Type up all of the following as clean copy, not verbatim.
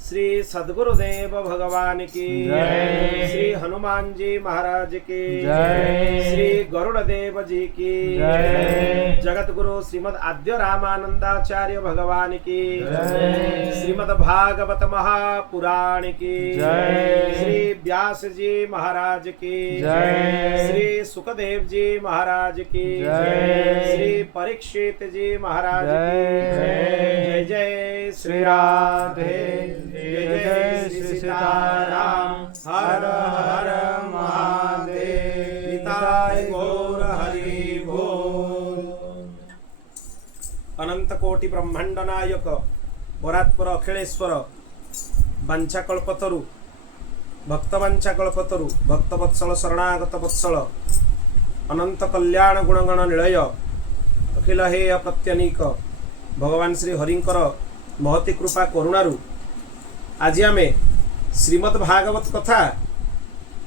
श्री सद्गुरुदेव भगवान की जय। श्री हनुमान जी महाराज की जय। श्री गरुड़ देव जी की जय। जगत गुरु श्रीमद आद्य रामानंदाचार्य भगवान की जय। श्रीमद भागवत महापुराण की जय। श्री व्यास जी महाराज की जय। श्री सुखदेव जी महाराज की जय। श्री परीक्षित जी महाराज जय। की जय जय श्री राधे जय जय श्री सीताराम हर हर महादेव निताय गौर हरि बोल। अनंत कोटि ब्रह्मांड नायक परात्पर अखिलेश्वर वांछाकल्पतरु भक्त वांछाकल्पतरु भक्तवत्सल शरणागत वत्सल अनंत कल्याण गुणगण निलय अखिल हेय प्रत्यनीक भगवान श्री हरिंकर महती कृपा करुणारु आज आमे श्रीमद् भागवत कथा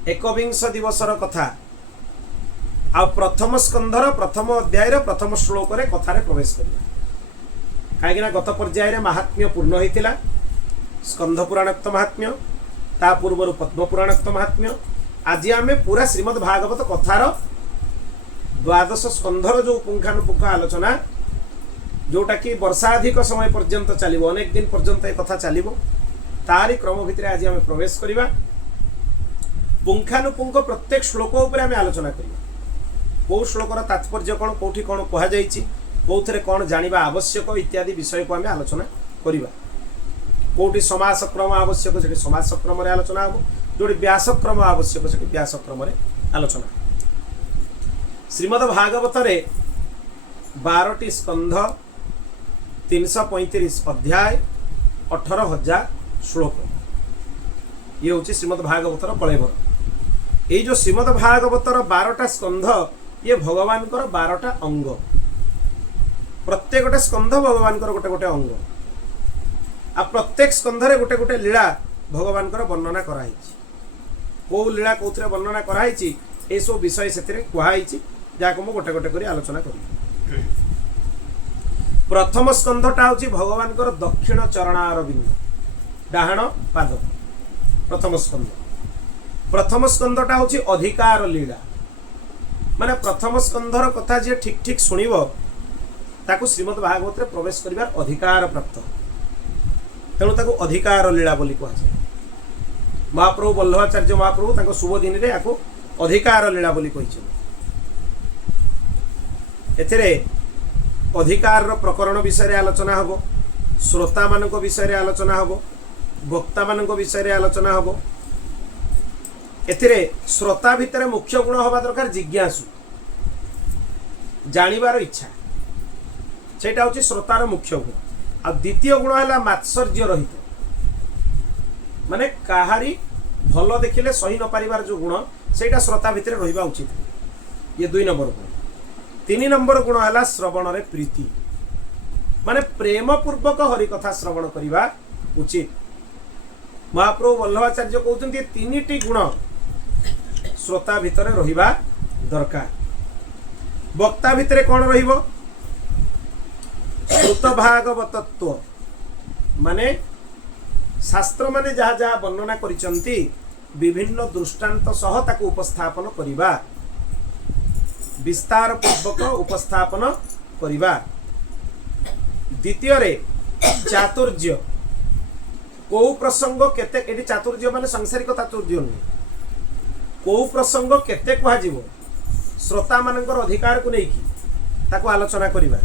एकविंश दिवसर कथा आ प्रथम स्कंधर प्रथम अध्यायर प्रथम श्लोक रे कथारे प्रवेश करिया काहेकिना गत पर्याय महात्म्य पूर्ण होइतिला स्कंध पुराणोक्त महात्म्य ता पूर्व पद्म पुराणोक्त महात्म्य आज आमे पूरा श्रीमद् भागवत कथार द्वादश स्कंधर जो पुंखानुपुंख आलोचना जोटा कि वर्षाधिक समय पर्यंत चलिबो अनेक दिन पर्यंत ए कथा चलिबो तारी क्रम भितर आज आमे प्रवेश करिबा पुंखानुपुंख प्रत्येक श्लोक उपर आमे आलोचना करिबा को श्लोकर तात्पर्य कोन कोठी कोन कहा जाईछि कोथरे कोन जानिबा आवश्यक इत्यादि विषय को आमे आलोचना करिबा कोठी समास क्रम आवश्यक सेठी समास क्रम रे आलोचना हो जोटी व्यास क्रम आवश्यक सेठी व्यास क्रम रे आलोचना श्रीमद् भागवत रे 12टी स्कंध 335 अध्याय 18,000 श्लोक ये हूँ श्रीमद् भागवतर कलेवर ये जो श्रीमद् भागवतर 12टा स्कंध ये भगवान 12टा अंग प्रत्येक स्कंध भगवान गोटे गोटे अंग आ प्रत्येक स्कंधरे गोटे गोटे लीला भगवान वर्णना कराई कौ लीला कौन वर्णना कराई ये सब विषय से कहुई जहाँ को गोटे गोटे कर आलोचना कर प्रथम स्कंधटा हूँ भगवान दक्षिण चरणारविंद डाहाण पाद प्रथम स्कंधटा हूँ अधिकार लीला माने प्रथम स्कंधर कथा जी ठीक ठीक शुणव ताकू श्रीमद् भागवत रे प्रवेश करिवार अधिकार प्राप्त तेणु ताकू अधिकार लीला बोली कहुए महाप्रभु वल्लभाचार्य महाप्रभु ताको शुभ दिन रे याकू अधिकार लीला बोली कहिछन एथिरे अधिकार प्रकरण विषय रे आलोचना हबो श्रोता मानक विषय रे आलोचना हबो भक्ता मानक विषय रे आलोचना हबो एथिरे श्रोता भितर मुख्य गुण हवा दरकार जिज्ञासु जानिबार इच्छा सेटा होची श्रोतार मुख्य गुण आ द्वितीय गुण है मात्सर्य रहित माने काहारी भल देखिले सही न पारिबार जो गुण सेटा श्रोता भितर रहिबा उचित ये 2 नंबर गुण 3 नंबर गुण है श्रवण रे प्रीति माने प्रेम पूर्वक हरि कथा श्रवण करिबा उचित महाप्रभु वल्लभाचार्य कहते 3टी गुण श्रोता भितर रहिबा दरकार वक्ता भितर कौन रहिबो श्रुत भागवतत्व माने शास्त्र माने जहाँ जहाँ वर्णना करिसंती विभिन्न दृष्टांत सह ताको उपस्थापन करिबा विस्तार पूर्वक उपस्थापन करिबा द्वितीय रे चातुर्य को प्रसंग केते एटी चातुर्य माने सांसारिक चातुर्य नहीं को प्रसंग केते कहा जीवो श्रोता मानकर अधिकार को नहीं की ताको आलोचना करिबा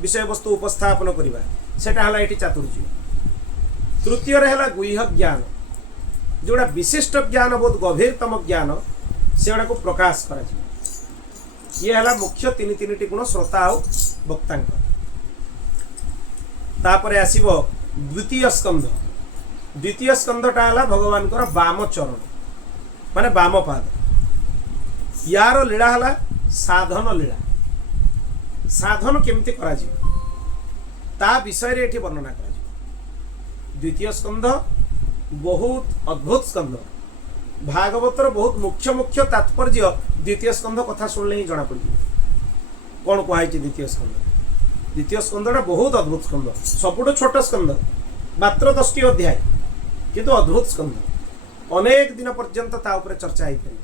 विषय वस्तु उपस्थापन करिबा सेटा हला एटी चातुर्य तृतीय रे हला गुह्य ज्ञान जोड़ा विशिष्ट ज्ञान बहुत गभीरतम ज्ञान सेडा को प्रकाश करा ये हला मुख्य 3टी गुण श्रोता और वक्ता तापरे आसीबो द्वितीय स्कंधटा हला भगवान वाम चरण माने वाम पाद यार लीला हला साधन लीला साधन केमती करा ता विषय रे एठी वर्णना करा द्वितीय स्कंध बहुत अद्भुत स्कंध भागवतर बहुत मुख्य मुख्य तात्पर्य द्वितीय स्कंध कथा सुनले ही जना पड़ी कौन कहुई द्वितीय स्कंधटा बहुत अद्भुत स्कंध सबुठ छोट स्कंध मात्र 10टी अध्याय किंतु अद्भुत स्कंध अनेक दिन पर्यंत ता उपरे चर्चा हो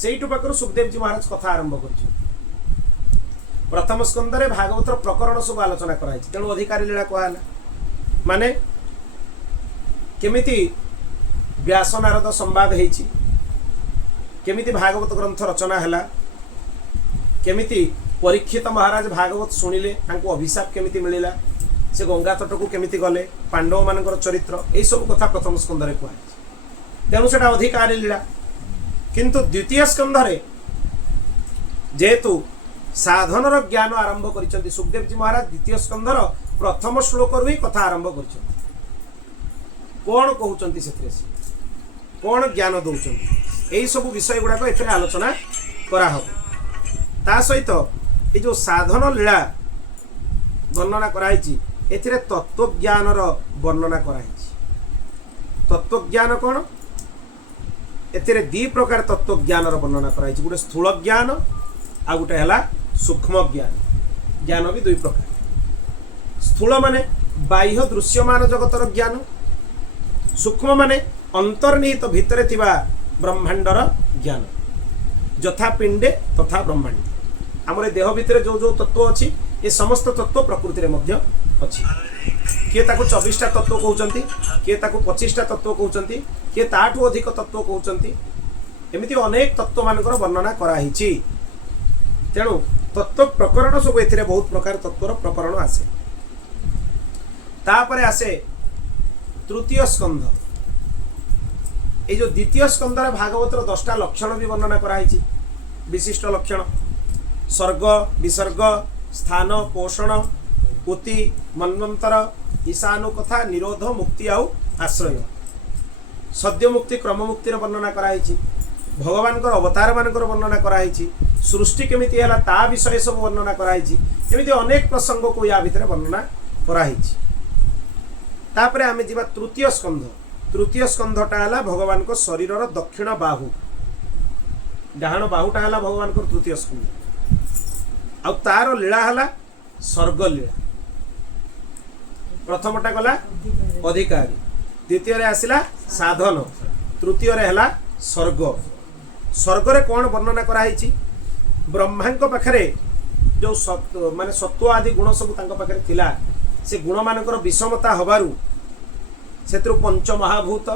सेठू पाखर सुखदेव जी महाराज कथा आरंभ कर प्रथम स्कंद रे भागवतर प्रकरण सब आलोचना कराई तेणु अधिकारी लीला कहला माने केमिति व्यास नारद संवाद हेछि केमिति भागवत ग्रंथ रचना हैला केमिति परीक्षित महाराज भागवत शुणिले तांको अभिशाप केमिति मिलिला से गंगा तट को केमिति गले पांडव मानकर चरित्र यही सब कथा प्रथम स्कंद रे कहला तेणु सेटा अधिकारी लीला किंतु द्वितीय स्कंध रे जेहेतु साधनर ज्ञान आरंभ करिसंती सुखदेव जी महाराज द्वितीय स्कंधर प्रथम श्लोक रु ही कथा आरंभ करिसंती कौन कहउचंती सेथरे कौन ज्ञान दउचंती एही सब विषय गुड़ाक एथरे आलोचना करा हो ता सहित ये जो साधन लीला वर्णना कराई एथिरे तत्व ज्ञानर वर्णना कराई तत्व ज्ञान कौन एथिरे दी प्रकार तत्व ज्ञानर वर्णना कराई गोटे स्थूल ज्ञान आ गोटे है सूक्ष्म ज्ञान ज्ञान भी दुई प्रकार स्थूल माने बाह्य दृश्यमान जगतर ज्ञान सूक्ष्म माने अंतर्निहित भितरे थिबा ब्रह्मांडर ज्ञान यथा पिंडे तथा ब्रह्मांड आमरे देह भितरे जो जो तत्व अच्छी ये समस्त तत्व प्रकृति रे मध्य अच्छी किए ताको 24टा तत्व कहउचंती किए ताको 25टा तत्व कहउचंती किए ताठू अधिक तत्व कहउचंती एमिति अनेक तत्व मानकर वर्णना कराहिछि तेणु तत्व प्रकरण सब एथिरे बहुत प्रकार तत्वर प्रकरण आसे तापरे आसे तृतीय स्कंध ये जो द्वितीय स्कंद भागवतर 10टा लक्षण भी वर्णना कराई विशिष्ट लक्षण सर्ग विसर्ग स्थान पोषण उति मन्वंतर ईशानु कथा निरोध मुक्ति आउ आश्रय सद्य मुक्ति क्रम मुक्तिर वर्णना कराई भगवान अवतार मानकर वर्णना कराई सृष्टि केमिति हैला ता विषय सब वर्णना कराई एमिति अनेक प्रसंग को या भितर वर्णना कराई तापरे आमे जिबा तृतीय स्कंधटा है भगवान को शरीर दक्षिण बाहु डाहाण बाहुटा है भगवान को तृतीय स्कंध आ तार लीला है सर्ग लीला प्रथमटा गला अधिकारी द्वितीय आसला साधन तृतीय है सर्ग स्वर्ग रे कौन वर्णना कराई ब्रह्मा पाखरे जो माने सत्व आदि गुण सब पाखरे थिला से गुण मानकर विषमता हबारु सेत्रु पंच महाभूत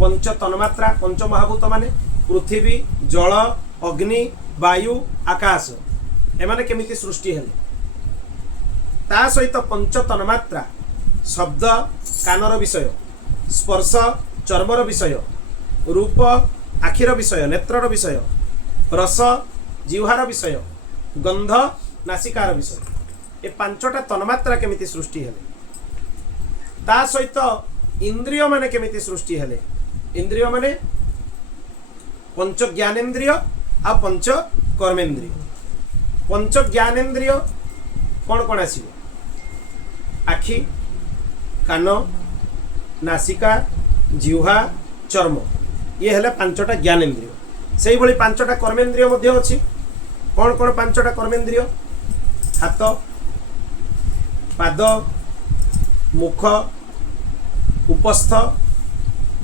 पंच तन्मात्रा पंच महाभूत माने पृथ्वी जल अग्नि वायु आकाश एमाने केमिति सृष्टि हेले ता सहित पंच तन्मात्रा शब्द कानर विषय स्पर्श चर्मर विषय रूप आखिर विषय नेत्रर विषय रस जिह्वार विषय गंध नासिकार विषय ए पांचटा तन्मात्रा केमिति सृष्टि हेले ता सहित इंद्रिय माने केमिति सृष्टि हेले इंद्रिय माने पंच ज्ञानेन्द्रिय आ पंच कर्मेन्द्रिय पंच ज्ञानेन्द्रिय कौन कौन आसिबो आखि कान नासिका जिह्वा चर्म ये हेले पांचटा ज्ञानेन्द्रिय सेही भली पांचटा कर्मेन्द्रिय मध्य अछि कौन कौन पांचटा कर्मेन्द्रिय हाथ पाद मुख उपस्थ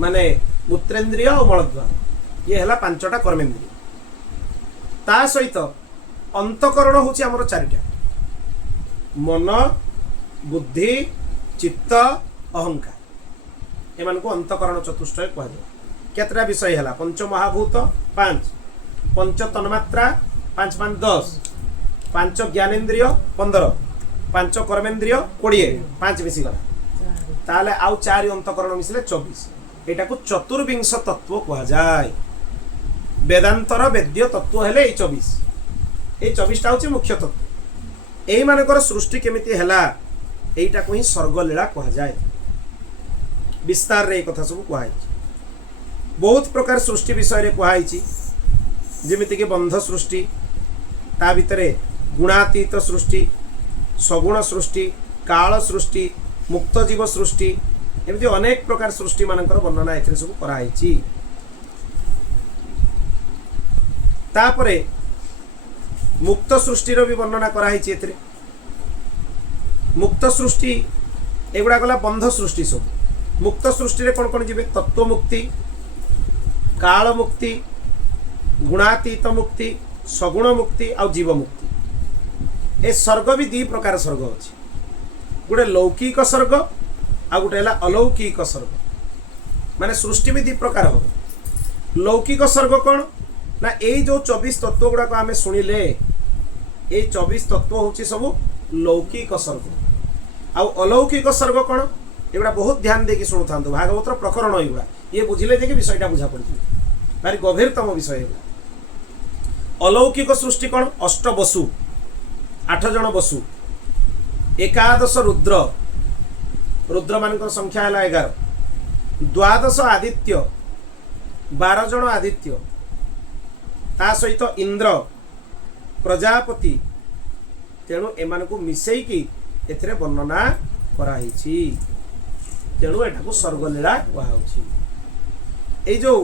माने मूत्रेन्द्रिय और मलद्वार ये है पांचटा कर्मेन्द्रिय ता सहित अंतकरण होची हमर चारिटा मन बुद्धि चित्त अहंकार एमान को अंतकरण चतुष्टय कह केतरा विषय है पंच महाभूत 5 पंच तन्मात्रा 5 5 10 पांच ज्ञानेन्द्रिय 15 पांच कर्मेन्द्रिय 20 5 मिसी गला ताले आउ 4 अंतकरण मिसले 24 एटा को चतुर्विंश तत्व कहा जाए वेदांतर वेद्य तत्व हेले 24 ए 24 टा होची मुख्य तत्व एही मानकर सृष्टि केमिति हैला एटा को ही सर्ग लीला कहा जाए विस्तार रे कथा सब कहा बहुत प्रकार सृष्टि विषय रे कहा जेमिति के बंध सृष्टि ता भितरे गुणातीत सृष्टि सगुण सृष्टि काल सृष्टि मुक्त जीव सृष्टि एमती अनेक प्रकार सृष्टि मानकर वर्णना एथिरे सब कराई तापरे मुक्त सृष्टि रो भी वर्णना कराई एथिरे मुक्त सृष्टि एगुड़ा गला बंध सृष्टि सब मुक्त सृष्टि रे कौन कौन जीवे तत्व मुक्ति काल मुक्ति गुणातीत मुक्ति सगुण मुक्ति आ जीव मुक्ति ए स्वर्ग भी दी प्रकार स्वर्ग अच्छी गोटे लौकिक स्वर्ग आ गोटे है अलौकिक स्वर्ग माने सृष्टि भी दी प्रकार हो लौकिक स्वर्ग कौन ना यही जो 24 तत्व गुड़ाक आम शुणिले ये 24 तत्व हूँ सब लौकिक स्वर्ग आउ अलौकिक स्वर्ग कौन एगुड़ा बहुत ध्यान देकी शुणु था भागवतर प्रकरण युवा ये बुझिले जे कि विषयटा बुझा पड़ी भारी गभीरतम विषय है अलौकिक सृष्टि कौन अष्ट बसु 8 जन बसु एकादश रुद्र रुद्र मान संख्या है 11 द्वादश आदित्य 12 जन आदित्य ता सहित इंद्र प्रजापति तेणु एमान को मिसेकी एथिरे वर्णना कराही तेणु एटा स्वर्गलीला कहुच्छी ये जो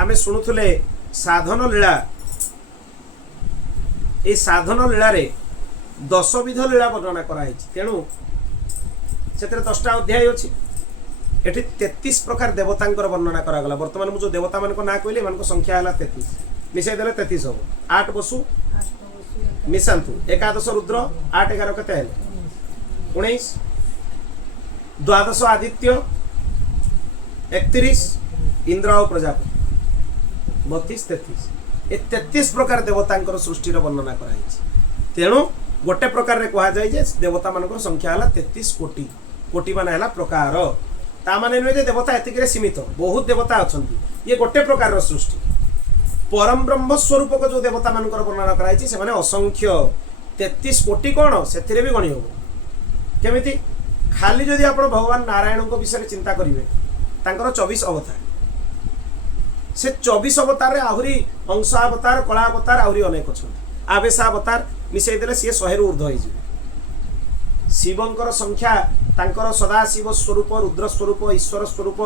आमे शुणुले साधन लीला ये साधन लीला रे 10 विध लीला वर्णना कराही तेणु से 10टा अध्याय अच्छी एठी 33 प्रकार देवतांकर वर्णना करागला वर्तमान मु जो देवता मान ना कहले मान संख्या है 33 मिसाई देले 33 हम 8 बसु मिशांतु एकादश रुद्र 8 11 केते है 19 द्वादश आदित्य 31 इंद्र और प्रजापति 32 33 ये 33 प्रकार देवतांकर सृष्टिर वर्णना कराई तेणु गोटे प्रकार रे कहा जाय जे देवता मानकर संख्या है 33 कोटि कोटि माने है प्रकार ता माने नुहे जे देवता एतिक सीमित बहुत देवता अछंती ये गोटे प्रकार सृष्टि परम ब्रह्म स्वरूप को जो देवता मानकर वर्णना कराई से माने असंख्य 33 कोटि कौन से भी गणी हो केमिति खाली जदि आप भगवान नारायण को विषय चिंता करेंगे तांकर 24 अवतार से 24 अवतार आहरी अंशावतार कलावतार आहरी अनेक अच्छा आवेशावतार मिसई देले सी 100 रु ऊर्ध्व हो शिवंकर संख्या तांकर सदाशिव स्वरूप रुद्र स्वरूप ईश्वर स्वरूप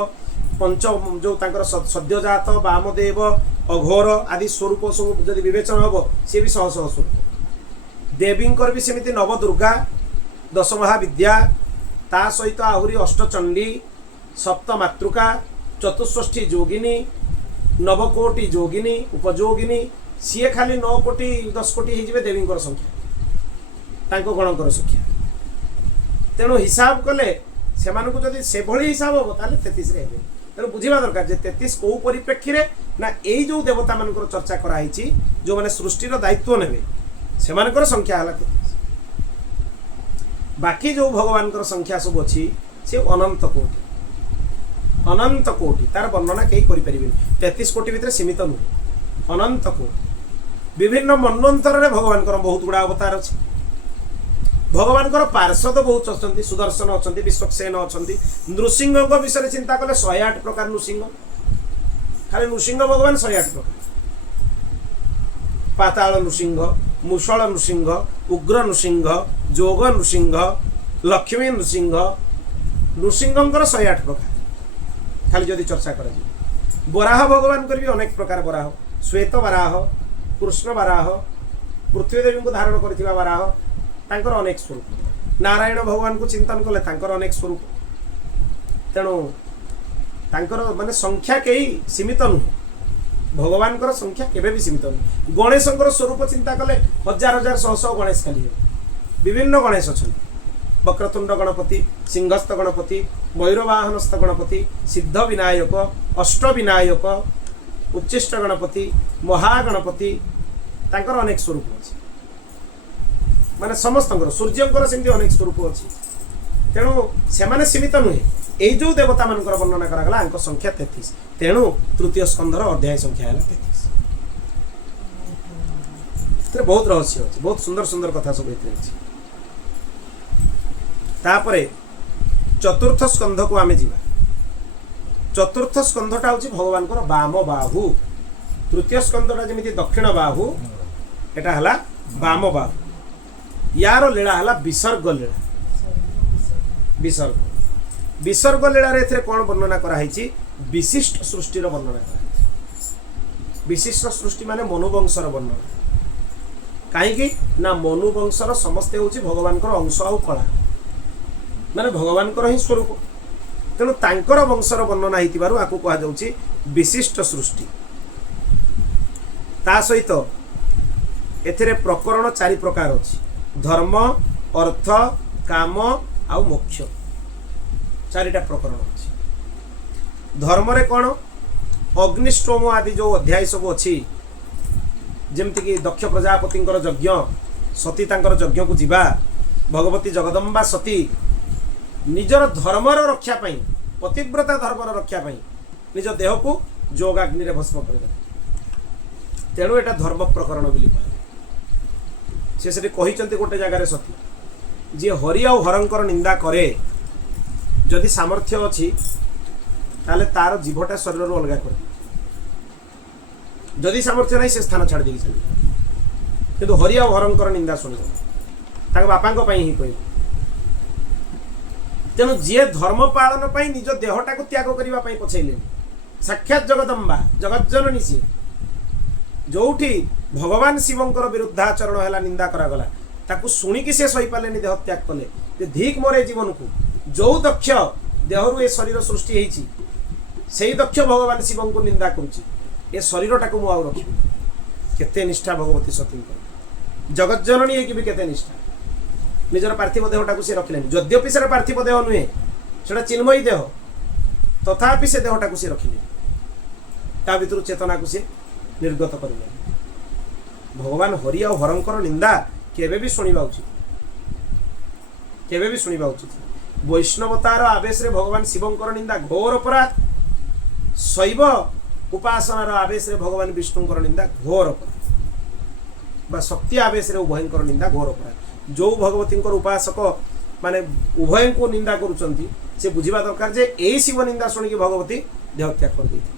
पंच जो तांकर सद्यजात वामदेव अघोर आदि स्वरूप सब जदि विवेचन हम सी भी 100 स्वरूप देवींकर भी सेमिति नव दुर्गा 10 महाविद्या ता सहित आहरी अष्टचंडी सप्त मातृका चतुष्षष्ठी जोगिनी नवकोटि जोगिनी उपयोगिनी सी खाली 9 कोटि 10 कोटि हो देवींकर संख्या गणकर संख्या तेणु हिसाब कले से जदि हिसाब हम ताले 33 रे तेणु बुझा दरकार जे 33 कौ परिप्रेक्षी रे ना यही जो देवता मान चर्चा कराई जो मैंने सृष्टिर दायित्व ने से संख्या है 33 बाकी जो भगवान संख्या सब अच्छी से अनंत कोटि तार वर्णना कहीं करें 33 कोटि भितर सीमित नुहे अनंत कोटि विभिन्न मनवंतर रे भगवान बहुत गुड़ा अवतार अच्छी भगवान पार्षद बहुत अच्छा सुदर्शन अच्छा विश्वक्सेन अच्छा नृसिंह विषय चिंता कले 108 प्रकार नृसिंह खाली नृसिंह भगवान 108 प्रकार पाताल नृसिंह मुषल नृसिंह उग्र नृसिंह जोग नृसिंह लक्ष्मी नृसिंह नृसिंहंकर 108 प्रकार खाली जदि चर्चा कर बराह भगवान भी अनेक प्रकार बराह श्वेत बराह कृष्ण बराह पृथ्वीदेवी को धारण कर बराह तांकर अनेक स्वरूप नारायण भगवान को चिंतन कले तांकर अनेक स्वरूप तेणु तांकर माने संख्या कई सीमित नुह भगवान संख्या केबे भी सीमित नुह गणेश स्वरूप चिंता कले हजार हजार शह शह गणेश खाली विभिन्न गणेश अच्छा वक्रतुंड गणपति सिंहस्थ गणपति भैरवाहनस्थ गणपति सिद्ध विनायक अष्ट विनायक उच्चिष्ट गणपति महागणपति तांकर अनेक स्वरूप अच्छे माने समस्त सूर्यंकर सेमती अनेक स्वरूप अच्छी तेणु से सीमित नुहे यही जो देवता मान वर्णना करागला संख्या 33 तेणु तृतीय स्कंधर अध्याय संख्या है 33 बहुत रहस्य अच्छे बहुत सुंदर सुंदर कथा सब अच्छी तापरे चतुर्थ स्कंध को आमे जीवा चतुर्थ स्कंधटा हूँ भगवान वाम बाहु तृतीय स्कंधटा जमी दक्षिण बाहु एटा हला वाम बाहु यार लीला है विसर्ग लीला विसर्ग विसर्ग लीला रे कौन वर्णना कराई विशिष्ट सृष्टिर वर्णना कराई विशिष्ट सृष्टि माने मनुवंशर वर्णना कहीं ना मनुवंशर समस्ते हूँ भगवान अंश आउ कला माने भगवान ही स्वरूप तेणु तांकर वंशर वर्णना होइतिबारु आकु कहा जाउछि विशिष्ट सृष्टि। ता सहित एथिरे प्रकरण 4 प्रकार अछि, धर्म, अर्थ, काम आउ मोक्ष, 4टा प्रकरण अछि। धर्म रे कोन अग्निष्टोम आदि जो अध्याय सब अछि, जेमति कि दक्ष प्रजापतिंकर यज्ञ, सती तांकर यज्ञ को जीवा, भगवती जगदम्बा सती निजर धर्मर रक्षा पाई, पतिव्रता धर्मर रक्षा पाई निज देह को जोगाग्नि रे भस्म कर, तेणु एटा धर्म प्रकरण बोली कहे। से सेठी कहिचंती गोटे जगार सती जे हरि आ हरंकर निंदा करे जदि सामर्थ्य अछि ताले तार जीवटा शरीर रो अलगा करे, जदि सामर्थ्य नहीं से स्थान छाड़ देकी चली, किंतु हरि आ हरंकर निंदा सुनिबो ताक बापांक पई ही कहबो। तेणु जी धर्म पालन पई निज देहटा को त्याग करबा पई पछैले, साक्षात जगदम्बा जगत जननी सी जोठी भगवान शिवंकर विरुद्धाचरण हैला, निंदा करा गला, ताकू सुनिकी से सही पालेनी, देह त्याग कले जे धीक मोरे जीवन को जो दक्ष देहरु ए शरीर सृष्टि हेछि सेही दक्ष भगवान शिवं को निंदा करूछि, ए शरीरटा को मु आउ रखिबि। केते निष्ठा भगवती सती जगत जननी है कि भी केते निष्ठा, निजर पार्थिव देहटा को से रखिलेनि, यद्यपि से पार्थिव देह नुहे सेटा चिन्मयी देह, तथापि से देहटा को से रखिले, ता भितर चेतना को से निर्गत करिले। भगवान हरि आ हरंकर निंदा केबे भी सुनिबा उचित, केबे भी सुनिबा उचित। वैष्णवतार आवेश रे भगवान शिवंकर निंदा घोर अपराध, शैव उपासनार आवेश रे भगवान विष्णुंकर निंदा घोर अपराध, बा शक्ति आवेश रे उभयंकर निंदा घोर अपराध। जो भगवतींकर उपासक माने उभय को निंदा करूचंती से बुझिबा दरकार जे एई शिव निंदा सुनिकी भगवती देह त्याग कर दैथि।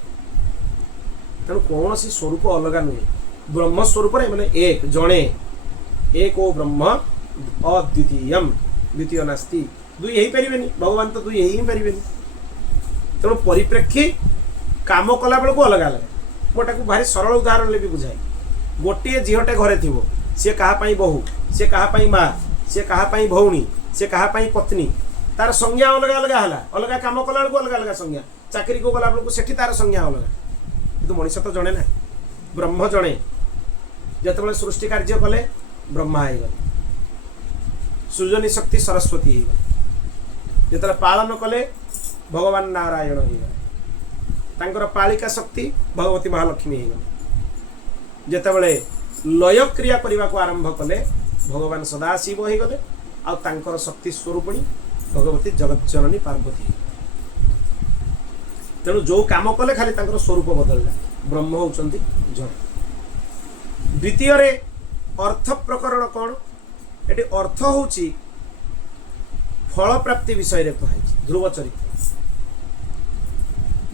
तेणु कौन सी स्वरूप अलगा नुहे, ब्रह्म स्वरूप माने एक जणे, एक ओ ब्रह्म अद्वितीयम, द्वितीय नास्ति, दुई हेई परिबेनी, भगवान तो दुई हेई परिबेनी। तेणु परिप्रेक्षी काम कला बेल को अलग अलग, मोटा को भारी सरल उदाहरण ले भी बुझाए। गोटे झीलटे घरे थी, सी क्या बहु, सी क्या माँ, सी क्या भौणी, सी क्या पत्नी, तार संज्ञा अलग अलग है, अलग कम कला बेलू अलग अलग संज्ञा, चाकरी को गला बेलू से तार संज्ञा अलग, कितु मनीष तो जड़े ना, ब्रह्म जड़े। जिते सृष्टि कार्य कले ब्रह्मा हो गले, सृजनी शक्ति सरस्वती हो गले, जिते पालन कले भगवान नारायण हो गले, तांकर पालिका शक्ति भगवती महालक्ष्मी हो गले, जितेबले लय क्रिया करने को आरंभ कले भगवान सदाशिव हो गले, आ तांकर शक्ति स्वरूपिणी भगवती जगत जननी पार्वती हो। तेणु जो काम कले खाली तांकर स्वरूप बदलला, ब्रह्म होउचंती जड़। द्वितीय रे अर्थ प्रकरण कौन, ये अर्थ होउची फल प्राप्ति विषय रे कहाई। ध्रुव चरित्र,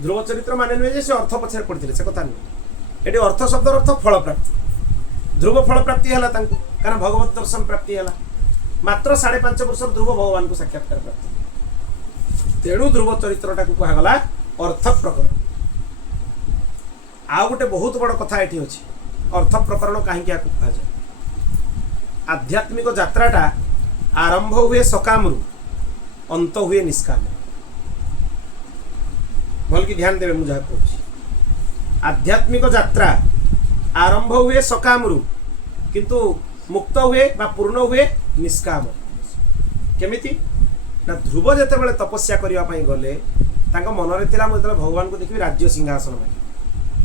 ध्रुव चरित्र माने नुहे से अर्थ पछरे पड़ते से कथा नुहे, ये अर्थ शब्द अर्थ फल प्राप्ति। ध्रुव फल प्राप्ति है कारण भगवत दर्शन प्राप्ति है, मात्र 5.5 वर्ष ध्रुव भगवान को साक्षात्कार प्राप्ति। तेणु ध्रुव चरित्रटा को कहगला अर्थ प्रकरण। आ गोटे बहुत बड़ कथा ये अच्छी, अर्थ प्रकरण कहीं कहा जाए। आध्यात्मिक यात्राटा आरंभ हुए सकाम अंत हुए निष्काम। भल की ध्यान देवे मुझे कहूँ, आध्यात्मिक यात्रा आरंभ हुए सकाम किंतु मुक्त हुए बा पूर्ण हुए निष्काम। केमिति ना ध्रुव जिते बड़े तपस्या करने गले मन में थिला मुझे भगवान को देखिए राज्य सिंहासन में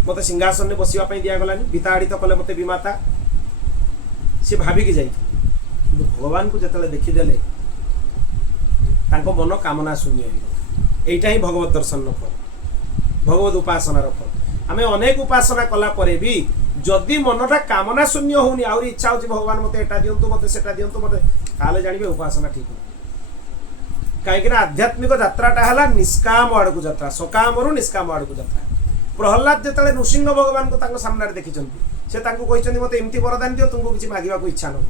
मत सिंहासन में बसवाई दिगलानी, भिता आड़ी तो कले मत विमाता, सी भाविकी जाए भगवान को जिते देखीदे मन कामना शून्य यहीटा ही भगवत दर्शन फल, भगवत उपासनार फल। आम अनेक उपासना कला परे भी जदि मनटा कामना शून्य होनी, आहरी इच्छा होची भगवान मत एटा दियंतु मत सेटा दियंतु मत, ताले जानिबे उपासना ठीक हो। कहीं आध्यात्मिक यात्राटा है निष्काम आड़ को यात्रा, सकाम निष्काम आड़ को यात्रा। प्रहलाद जिते नृसिंह भगवान को सामने देखी से कहते मत एमती वरदान दियो तुमको किसी मांगवा को इच्छा न,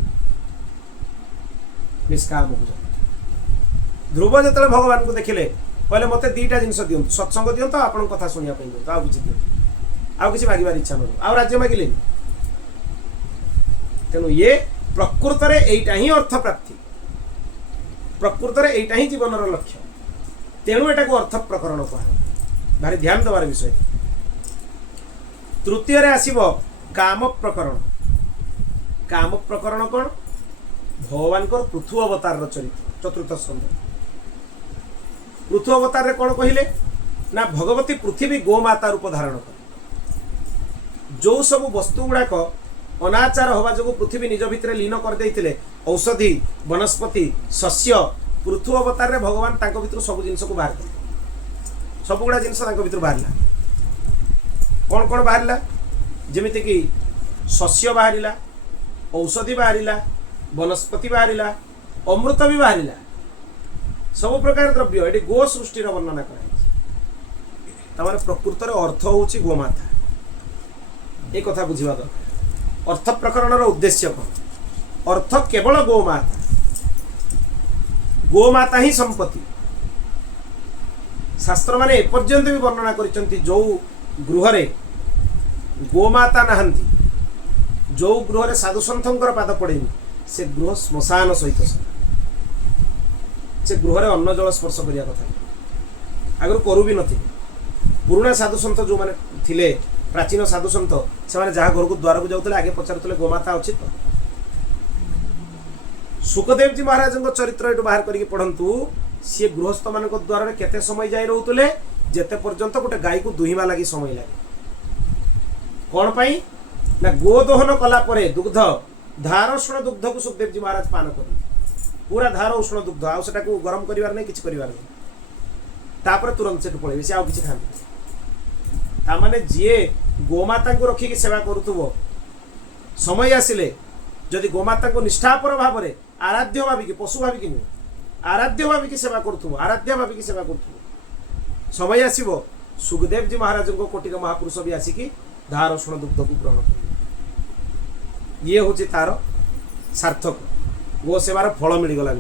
निष्काम को यात्रा। ध्रुव जिते भगवान को देखिले कहले मत 2टा जिनस दियंतु, सत्संग दियंतु, आपण कथा शुणा दियंतु, आउ किसी दियंतु, आउ किसी मांगवार इच्छा न, आउ राज्य मागिले। तेणु ये प्रकृत में यहीटा ही अर्थ प्राप्ति, प्रकृत में यहीटा ही जीवन लक्ष्य। तेणु एटा को अर्थ प्रकरण कह भारी ध्यान देवार विषय। तृतीय आसीबो काम प्रकरण। काम प्रकरण कौन भगवान पृथु अवतार चरित्र चतुर्थ स्कंध। पृथु अवतार रे कौन कहले ना भगवती पृथ्वी गोमाता रूप धारण कर जो सब वस्तु गुड़ाक अनाचार हवा जो पृथ्वी निज भितर लीन कर देइतिले औषधि वनस्पति शस्य पृथु अवतार रे भगवान तांको भितर सब जिनस को बाहर कर सब गुड़ा जिनस तांको भितर बाहरला। कौन कौन बाहरला जेमिति कि शस्य बाहरिला औषधि बाहरिला वनस्पति बाहरिला अमृत भी बाहरिला सब प्रकार द्रव्य ये गो सृष्टि वर्णना कर प्रकृत अर्थ होची गोमाता। एक कथा बुझा दरकार अर्थ प्रकरण उद्देश्य कौन अर्थ केवल गोमाता गोमाता ही संपत्ति। शास्त्र माने एपर्यंत भी वर्णना करिसंती जो गृह रे गोमाता नहांती जो गृह रे साधु सन्थंकर पाद पड़ेनी से गृह श्मशान सहित से गृह रे अन्न जल स्पर्श करिया कथा आगर करू भी नथि। पुराना साधु सन्थ जो माने थिले प्राचीन साधु सन्थ से माने जहाँ घर को द्वार को जाउतले आगे पचारुतले गोमाता अछि तो। सुखदेव जी महाराज चरित्र एटू बाहर करके पढ़ंतु सी गृहस्थ मान द्वार रे केते समय जाई रहउतले जेते पर्यंत गोटे गाय को दुहिमा लगी समय लगे। कौन पाई ना गोदोहन कला परे दुग्ध धार उष्ण दुग्ध को सुखदेव जी महाराज पान कर पूरा धार उष्ण दुग्ध आउ सेटा को गरम करिवार नै किछि करिवार नै तापर तुरंत सेटु पळेबे से आउ किछि खान ता माने जे गोमाता को रखी के सेवा करूथबो समय आसिले जदि गोमाता को निष्ठापर भाव रे आराध्य भाविकी पशु भाविकी नुह आराध्य भाविकी सेवा करूथबो आराध्य भाविकी सेवा करूथबो समय आसीबो सुखदेव जी महाराज को कोटिक महापुरुष भी आसिकी धार उष्ण दुग्ध को ग्रहण कर ये हूँ तार सार्थक गो सेवार फल मिलगला।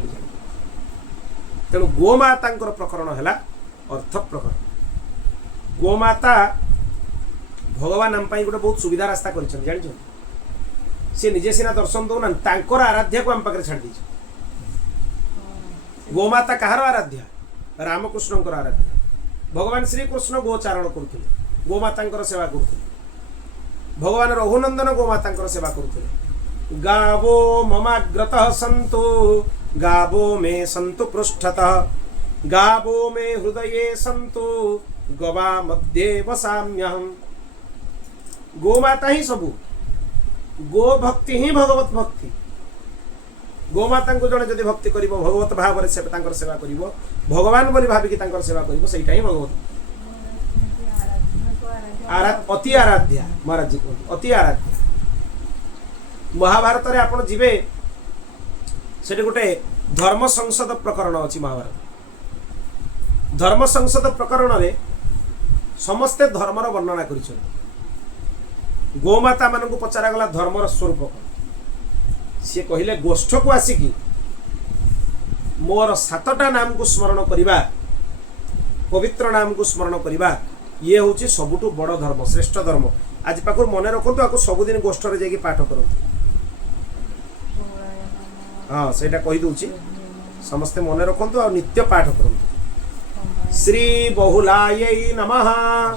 तेणु गोमाता प्रकरण है अर्थ प्रकरण। गोमाता भगवान आम गोटे बहुत सुविधा रास्ता कर जान सी निजे सीना दर्शन दौना तांकर आराध्या को आम पाखे छाड़ दी। गोमाता कहार आराध्या रामकृष्ण आराध्या भगवान श्रीकृष्ण गोचारण करुले गोमाता सेवा करुले भगवान रघुनंदन गोमाता सेवा करुले। गावो ममाग्रतः सन्तु गावो मे सन्तु पृष्ठतः गावो मे हृदये सन्तु गवा मध्ये वसाम्यहम्। गोमाता ही सबू गो भक्ति ही भगवत भक्ति। गोमाता को जड़े जदि भक्ति करिवो भगवत भाव से सेवा करिवो भगवान बोली भाविकी सेवा करिवो सेटा ही भगवत अति आराध्या। महाराज जी कहते अति आराध्या। महाभारत रे आपण जीवे सेठी गोटे धर्म संसद प्रकरण अछि। महाभारत धर्म संसद प्रकरण रे समस्ते धर्मर वर्णना करिछन। गोमाता मान को पचारा गला धर्मर स्वरूप सी कहले गोष्ठ को आसिकी मोर 7टा नाम को स्मरण करिबा पवित्र नाम को स्मरण करिबा ये हूँ सबुठु बड़ धर्म श्रेष्ठ धर्म। आज पाखु मन रखु आपको सबुदिन गोष्ठ रे जाके पाठ करूँ। हाँ सेटा कही दूची समस्ते मन रखु आ नित्य पाठ करूँ। श्री बहुलायै नमः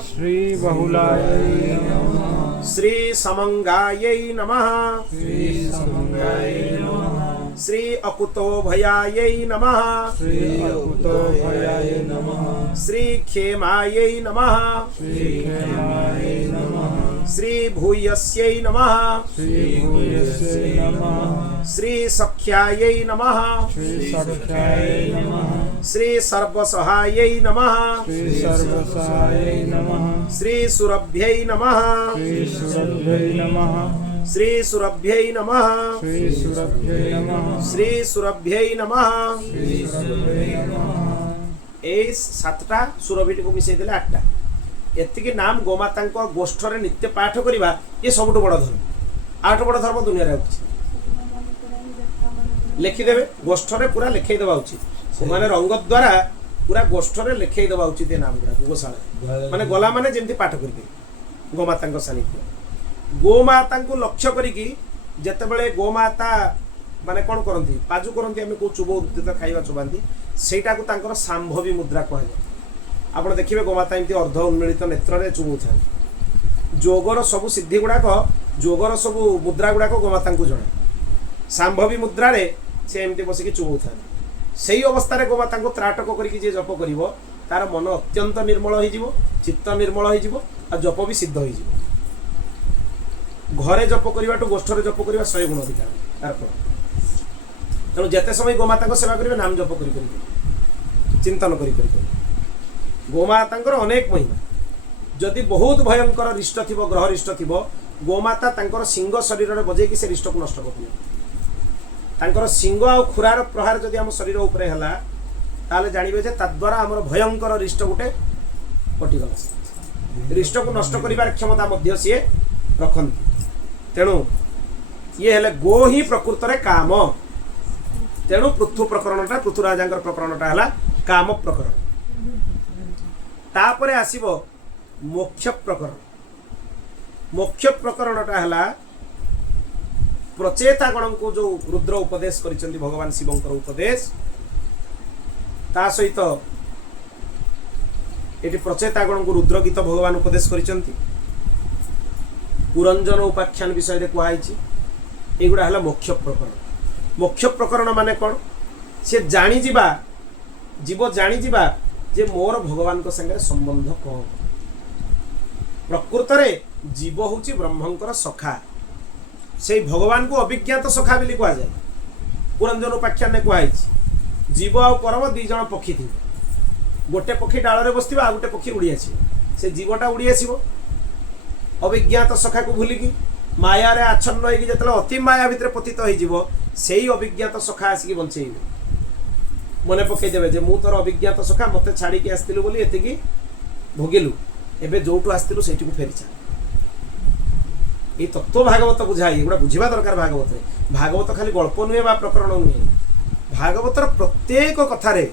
श्री बहुलायै नमः श्री समंगायै नमः श्री समंगायै नमः श्री अकुतो भयायै नमः श्री अकुतो भयायै नमः श्री क्षेमायै नमः श्री क्षेमायै नमः श्री भूयस्यै नमः श्री भूयस्यै नमः श्री सख्यायै नमः श्री सख्यायै नमः श्री सर्वसहायै नमः श्री सर्वसहायै नमः श्री सुरभ्यै नमः श्री सुरभ्यै नमः श्री सुरभ्यै नमः श्री सुरभ्यै नमः श्री सुरभ्यै नमः श्री सुरभ्यै नमः। ए 7टा सुरभि को मिसई देले 8टा एतिकी नाम गोमाता गोष्ठ रे नित्य पाठ करिबा ये सबुठ बड़ धर्म। 8 बड़ धर्म दुनिया रे अछि लिखिदेवे गोष्ठ रे पूरा लिखई देबा उचित माने रंग द्वारा पूरा गोष्ठ रे लिखई देबा उचित ए नाम गुडा गोशाला माने गला माने जेमति पाठ करिके गोमाता सानिध्य गोमाता को लक्ष्य करिकी जेते बेले गोमाता माने कौन करती पाजु करती आम कौ चुब खाଇବା चुबाती ସେଇଟାକୁ ତାଙ୍କର ସାମ୍ଭବୀ ମୁଦ୍ରା କୁହାଯାଏ। ଆପଣ ଦେଖିବେ ଗୋମାତା ଏମିତି ଅର୍ଦ୍ଧ ଉନ୍ମିଳିତ ନେତ୍ରରେ ଚୁମୁଥାନ୍ତି। ଯୋଗର ସବୁ ସିଦ୍ଧି ଗୁଡ଼ାକ, ଯୋଗର ସବୁ ମୁଦ୍ରା ଗୁଡ଼ାକ ଗୋମାତାଙ୍କୁ ଜଣା। ସାମ୍ଭବୀ ମୁଦ୍ରାରେ ସେ ଏମିତି ବସିକି ଚୁମୁଥାନ୍ତି। ସେଇ ଅବସ୍ଥାରେ ଗୋମାତାଙ୍କୁ ତ୍ରାଟକ କରିକି ଯିଏ ଜପ କରିବ ତାର ମନ ଅତ୍ୟନ୍ତ ନିର୍ମଳ ହୋଇଯିବ, ଚିତ୍ତ ନିର୍ମଳ ହୋଇଯିବ, ଆଉ ଜପ ବି ସିଦ୍ଧ ହୋଇଯିବ। ଘରେ ଜପ କରିବାଠୁ ଗୋଷ୍ଠରେ ଜପ କରିବା 100 ଗୁଣ ଅଧିକା ତାର ଫଳ। ତେଣୁ ଯେତେ ସମୟ ଗୋମାତାଙ୍କ ସେବା କରିବେ ନାମ ଜପ କରି ଚିନ୍ତନ କରି ଗୋମାତାଙ୍କର ଅନେକ ମହିମା। ଯଦି ବହୁତ ଭୟଙ୍କର ରିଷ୍ଟ ଥିବ, ଗ୍ରହ ରିଷ୍ଟ ଥିବ, ଗୋମାତା ତାଙ୍କର ସିଂହ ଶରୀରରେ ବଜେଇକି ସେ ରିଷ୍ଟକୁ ନଷ୍ଟ କରିଦିଅ। ତାଙ୍କର ସିଂହ ଆଉ ଖୁରାର ପ୍ରହାର ଯଦି ଆମ ଶରୀର ଉପରେ ହେଲା ତାହେଲେ ଜାଣିବେ ଯେ ତାଦ୍ୱାରା ଆମର ଭୟଙ୍କର ରିଷ୍ଟ ଗୋଟେ କଟିଗଲା। ରିଷ୍ଟକୁ ନଷ୍ଟ କରିବାର କ୍ଷମତା ମଧ୍ୟ ସିଏ ରଖନ୍ତି। ତେଣୁ ଇଏ ହେଲେ ଗୋ ହିଁ ପ୍ରକୃତରେ କାମ। ତେଣୁ ପୃଥୁ ପ୍ରକରଣଟା, ପୃଥୁରାଜାଙ୍କର ପ୍ରକରଣଟା ହେଲା କାମ ପ୍ରକରଣ। ତାପରେ ଆସିବ ମୋକ୍ଷ ପ୍ରକରଣ। ମୋକ୍ଷ ପ୍ରକରଣଟା ହେଲା ପ୍ରଚେତାଗଣଙ୍କୁ ଯେଉଁ ରୁଦ୍ର ଉପଦେଶ କରିଛନ୍ତି, ଭଗବାନ ଶିବଙ୍କର ଉପଦେଶ, ତା ସହିତ ଏଠି ପ୍ରଚେତାଗଣଙ୍କୁ ରୁଦ୍ର ଗୀତ ଭଗବାନ ଉପଦେଶ କରିଛନ୍ତି। ପୁରଞ୍ଜନ ଉପାଖ୍ୟାନ ବିଷୟରେ କୁହାଯାଇଛି। ଏଗୁଡ଼ା ହେଲା ମୋକ୍ଷ ପ୍ରକରଣ। ମୋକ୍ଷ ପ୍ରକରଣ ମାନେ କ'ଣ? ସେ ଜାଣିଯିବା, ଜୀବ ଜାଣିଯିବା ଯେ ମୋର ଭଗବାନଙ୍କ ସାଙ୍ଗରେ ସମ୍ବନ୍ଧ କ'ଣ। ପ୍ରକୃତରେ ଜୀବ ହେଉଛି ବ୍ରହ୍ମଙ୍କର ସଖା। ସେଇ ଭଗବାନଙ୍କୁ ଅଭିଜ୍ଞାତ ସଖା ବୋଲି କୁହାଯାଏ। ପୁରଞ୍ଜନ ଉପାଖ୍ୟାନରେ କୁହାଯାଇଛି ଜୀବ ଆଉ ପରମ 2 ଜଣ ପକ୍ଷୀ ଥିବେ। ଗୋଟେ ପକ୍ଷୀ ଡାଳରେ ବସିଥିବ, ଆଉ ଗୋଟେ ପକ୍ଷୀ ଉଡ଼ି ଆସିବ। ସେ ଜୀବଟା ଉଡ଼ି ଆସିବ ଅଭିଜ୍ଞାତ ସଖାକୁ ଭୁଲିକି, ମାୟାରେ ଆଚ୍ଛନ୍ନ ହେଇକି ଯେତେବେଳେ ଅତି ମାୟା ଭିତରେ ପତିତ ହେଇଯିବ, ସେଇ ଅଭିଜ୍ଞାତ ସଖା ଆସିକି ବଞ୍ଚେଇବେ। ମନେ ପକେଇଦେବେ ଯେ ମୁଁ ତୋର ଅଭିଜ୍ଞାତ ସଖା, ମୋତେ ଛାଡ଼ିକି ଆସିଥିଲୁ ବୋଲି ଏତିକି ଭୋଗିଲୁ, ଏବେ ଯୋଉଠୁ ଆସିଥିଲୁ ସେଇଠିକୁ ଫେରିଛା। এই তত্ত্ব ভাগবত বুঝাই, এগুলো বুঝিবা দরকার ভাগবতরে। ভাগবত খালি গল্প নুহে বা প্রকরণ নুহে, ভাগবতর প্রত্যেক কথারে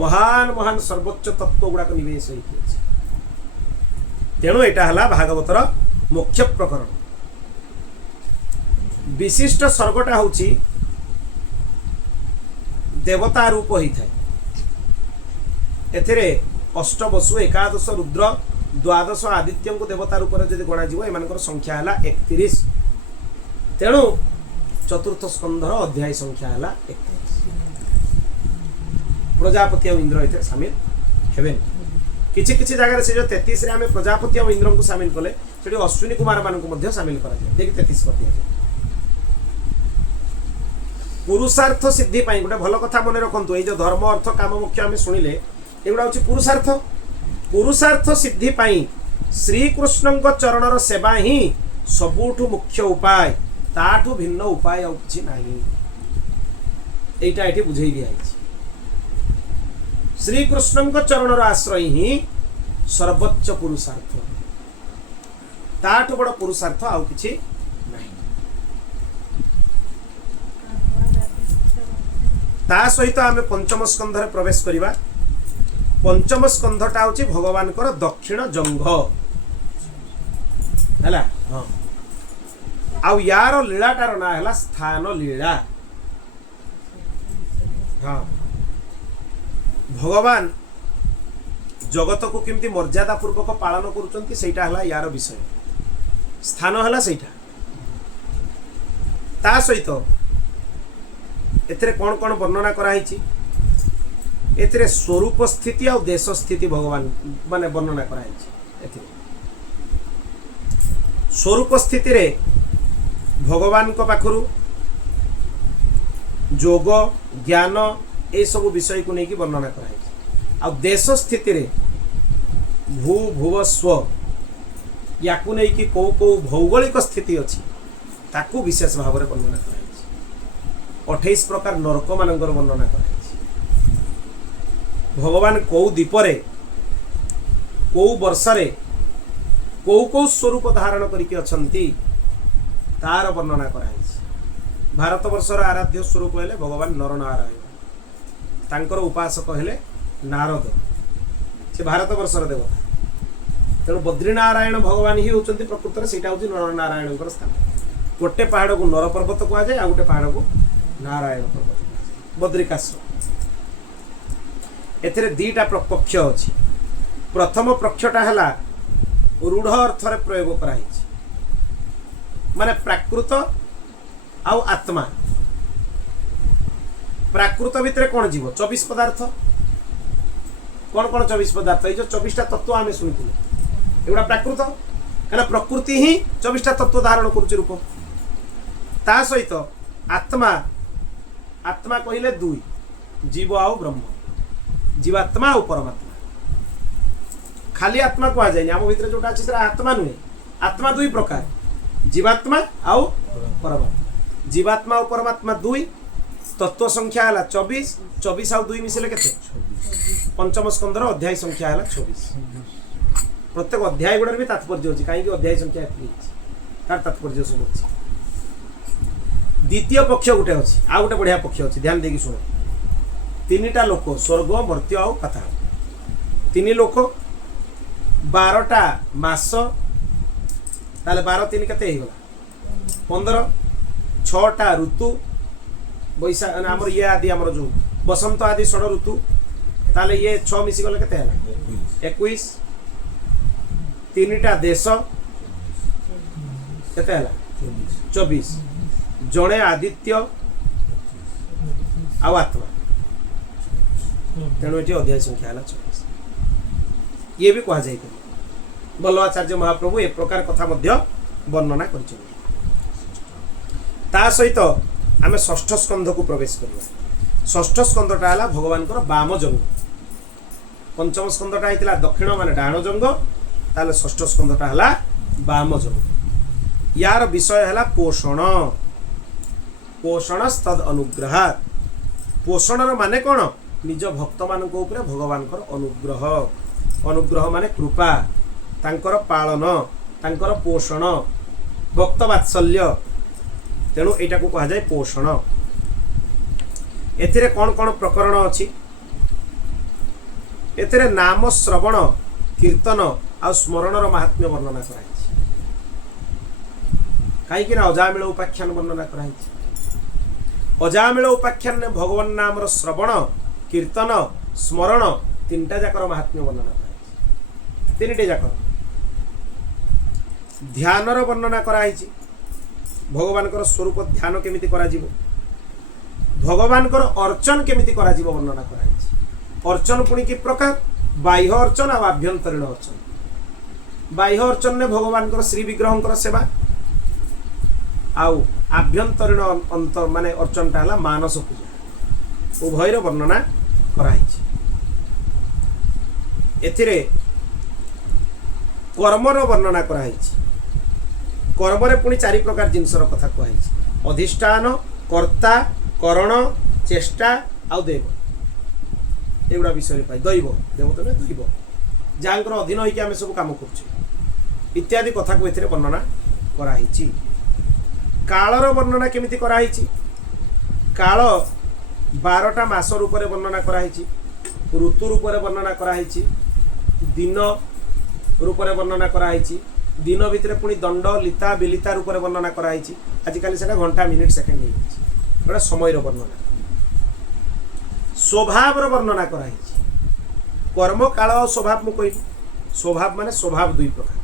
মহান মহান সর্বোচ্চ তত্ত্ব গুড়াক নিবেশ হয়েছে। তেণু এটা হলা ভাগবতর মুখ্য প্রকরণ। বিশিষ্ট স্বর্গটা হচ্ছে দেবতা রূপ হয়ে থাকে। এথিরে অষ্টবসু, একাদশ রুদ্র, द्वादश आदित्य को देवता रूप में जब गणा एम संख्या है 31। तेणु चतुर्थ स्कंधर अध्याय संख्या है 31। प्रजापति और इंद्र ये सामिल हेबे। किछि किछि जगह से जो 33 रे आमे प्रजापति और इंद्र को सामिल कले, सेठी अश्विनी कुमार मान को सामिल करा जाए। देखिए 33 कर दिया जाए। पुरुषार्थ सिद्धि पाई गोटे भल कथा मन रखु। ये जो धर्म अर्थ काम मुख्य आम शुणिले, एगुड़ा हूँ पुरुषार्थ। पुरुषार्थ सिद्धि पाई श्रीकृष्ण चरणर सेवा ही सबुठु मुख्य उपाय, ताठु भिन्न उपाय आउ किछि नाही। एटा एठी बुझाई दिया है। श्रीकृष्ण चरणर आश्रय ही सर्वोच्च पुरुषार्थ, ताठु बड़ पुरुषार्थ आउ किछि नाही। ता सहित आमे पंचम स्कंधरे प्रवेश करिबा। पंचम स्कंधटा हूँ भगवान दक्षिण जंघ है। हाँ, आउ यार लीलाटार ना है स्थान लीला। हाँ, भगवान जगत को केमती मर्यादा पूर्वक पालन करुचंती सेटा हला यार विषय। स्थान है सेटा। ता सहित एथरे कौन कौन वर्णना कराई, एथिरे स्वरूप स्थिति और देश स्थिति भगवान माने वर्णना कराई। स्वरूप स्थिति रे भगवान को पाखरु जोग ज्ञान ए सब विषय को लेकिन वर्णना कराई। आ देश स्थिति रे भू भुव स्व या कि कौ कौ भौगोलिक स्थिति अच्छी ताकू विशेष भाव में वर्णना कराई। 28 प्रकार नरक मानकर वर्णना कराई। भगवान कौ दीपरे कौ वर्षरे कौ कौ स्वरूप धारण करके अछंती तार वर्णना कराई। भारत वर्षर आराध्य स्वरूप हेले भगवान नरनारायण, तांकर उपासक हेले नारद, से भारत वर्षर देवता। तेणु बद्रीनारायण भगवान ही होचंती प्रकृत में, सेटा होची नरनारायण स्थान। गोटे पहाड़ को नर पर्वत कहुए, आ गोटे पहाड़ को नारायण पर्वत बद्रिकाश्रम। एथिरे दीटा पक्ष अछि। प्रथम पक्षटा हैला रूढ़ अर्थ रे प्रयोग कराई माने प्राकृत आउ आत्मा। प्राकृत भितर कौन जीव 24 पदार्थ कौन कौन 24 पदार्थ ये जो 24टा तत्व आम शुणी एगुड़ा प्राकृत क्या प्रकृति ही 24टा तत्व धारण करुच्च रूप ता सहित आत्मा आत्मा कहले दुई जीव आउ ब्रह्म जीवात्मा और परमात्मा खाली आत्मा कह जाए आम भितर जोटा अच्छी से आत्मा नुहे आत्मा दुई प्रकार जीवात्मा आउ परमात्मा जीवात्मा और परमात्मा दुई तत्व संख्या है 24 24 आउ दुई मिसले के पंचम स्कंदर अध्याय संख्या है 24 प्रत्येक अध्याय गुड़ार भी तात्पर्य अच्छी कहीं अध्याय संख्या तार तात्पर्य सब अच्छी। द्वितीय पक्ष गोटे अच्छी आउ गोटे बढ़िया पक्ष अच्छी ध्यान देकी शुण तीनटा लोक स्वर्ग मर्त्य आउ पाताल तीन लोक 12टा मास ताले 12 3 केते गला 15 6टा ऋतु बैशाख आमर ये आदि आमर जो बसंत आदि षड ऋतु ताले ये 6 मिसी गले केते हला 21 तीनटा देश केते हला 24 जड़े आदित्य आउ आत्मा तेणु ये अध्याय संख्या है 24 ये भी कह जाए बल्लभाचार्य महाप्रभु ए प्रकार कथा वर्णना कर सहित आम षष्ठ स्कंध को प्रवेश करवा। षष्ठ स्कंधटा है भगवान बाम जंग पंचम स्कंधटा होता दक्षिण मान डाण जंग ताले षष्ठ स्कंधटा है बाम जंग यार विषय है पोषण पोषण तद अनुग्रह पोषण माने कौन निज भक्त मान भगवान अनुग्रह अनुग्रह माने कृपा तांकर पालन तांकर पोषण भक्त वात्सल्य तेणु एटा को कहा जाए पोषण। एथिरे कौन कौन प्रकरण अच्छी एथिरे नाम श्रवण कीर्तन आ स्मरणर महात्म्य वर्णना कराई कहीं अजामिल उपाख्यान वर्णना कराई अजामिल उपाख्यान भगवान नाम श्रवण कीर्तन स्मरण तीनटा जाकर महात्म्य वर्णना कराई तीनटे जाकर ध्यानर वर्णना कराई भगवान स्वरूप ध्यान केमिति करा जीवो भगवान अर्चन केमिति करा जीवो वर्णना कराई अर्चन पुणी कि प्रकार बाह्य अर्चन और आभ्यंतरीण अर्चन बाह्य अर्चन ने भगवान श्री विग्रह सेवा आउ आभ्यंतरीण अंतर माने अर्चनटा है मानस पूजा उभयर वर्णना कराई एथिरे कर्मर वर्णना कराई कर्म पुणी 4 प्रकार जिनसर कथा कहुई अधिष्ठान कर्ता करण चेष्टा आउ देव एगुड़ा विषय पाई दैव देव तो दैव जहाँकर अधीन होकर आम सब कम कर इत्यादि कथा को एथिरे वर्णना कराई। कालर वर्णना केमिति कराई काल 12टा मास रूप में वर्णना कराई ऋतु रूप में वर्णना कराई दिन रूप में वर्णना कराई दिन भितर पुणी दंड लिता बिलिता रूप में वर्णना कराई आजिकल से घंटा मिनिट सेकेंड गोटे समय वर्णना स्वभाव वर्णना कराई कर्म काल और स्वभाव मु कह स्वभाव माने स्वभाव 2 प्रकार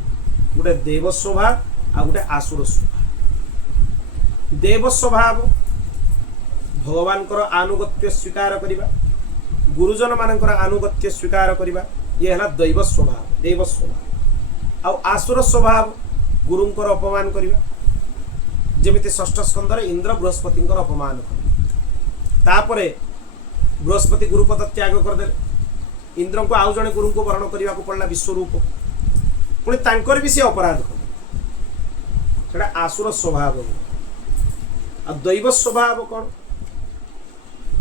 गोटे देव स्वभाव आ गोटे आसुर स्वभाव देव स्वभाव भगवान आनुगत्य स्वीकार करने गुरुजन मानकर आनुगत्य स्वीकार करने ये है दैव स्वभाव देव स्वभाव आउ आसुर स्वभाव गुरुंकर अपमान करने जमिति षष्ठ स्कंदर इंद्र बृहस्पति अपमान कर बृहस्पति गुरुपद त्याग करदे इंद्र को आउ जड़े गुरु को वर्ण करने को पड़ा विश्वरूप पुणी तांकर भी सी अपराध कर आसुर स्वभाव आ दैव स्वभाव कौन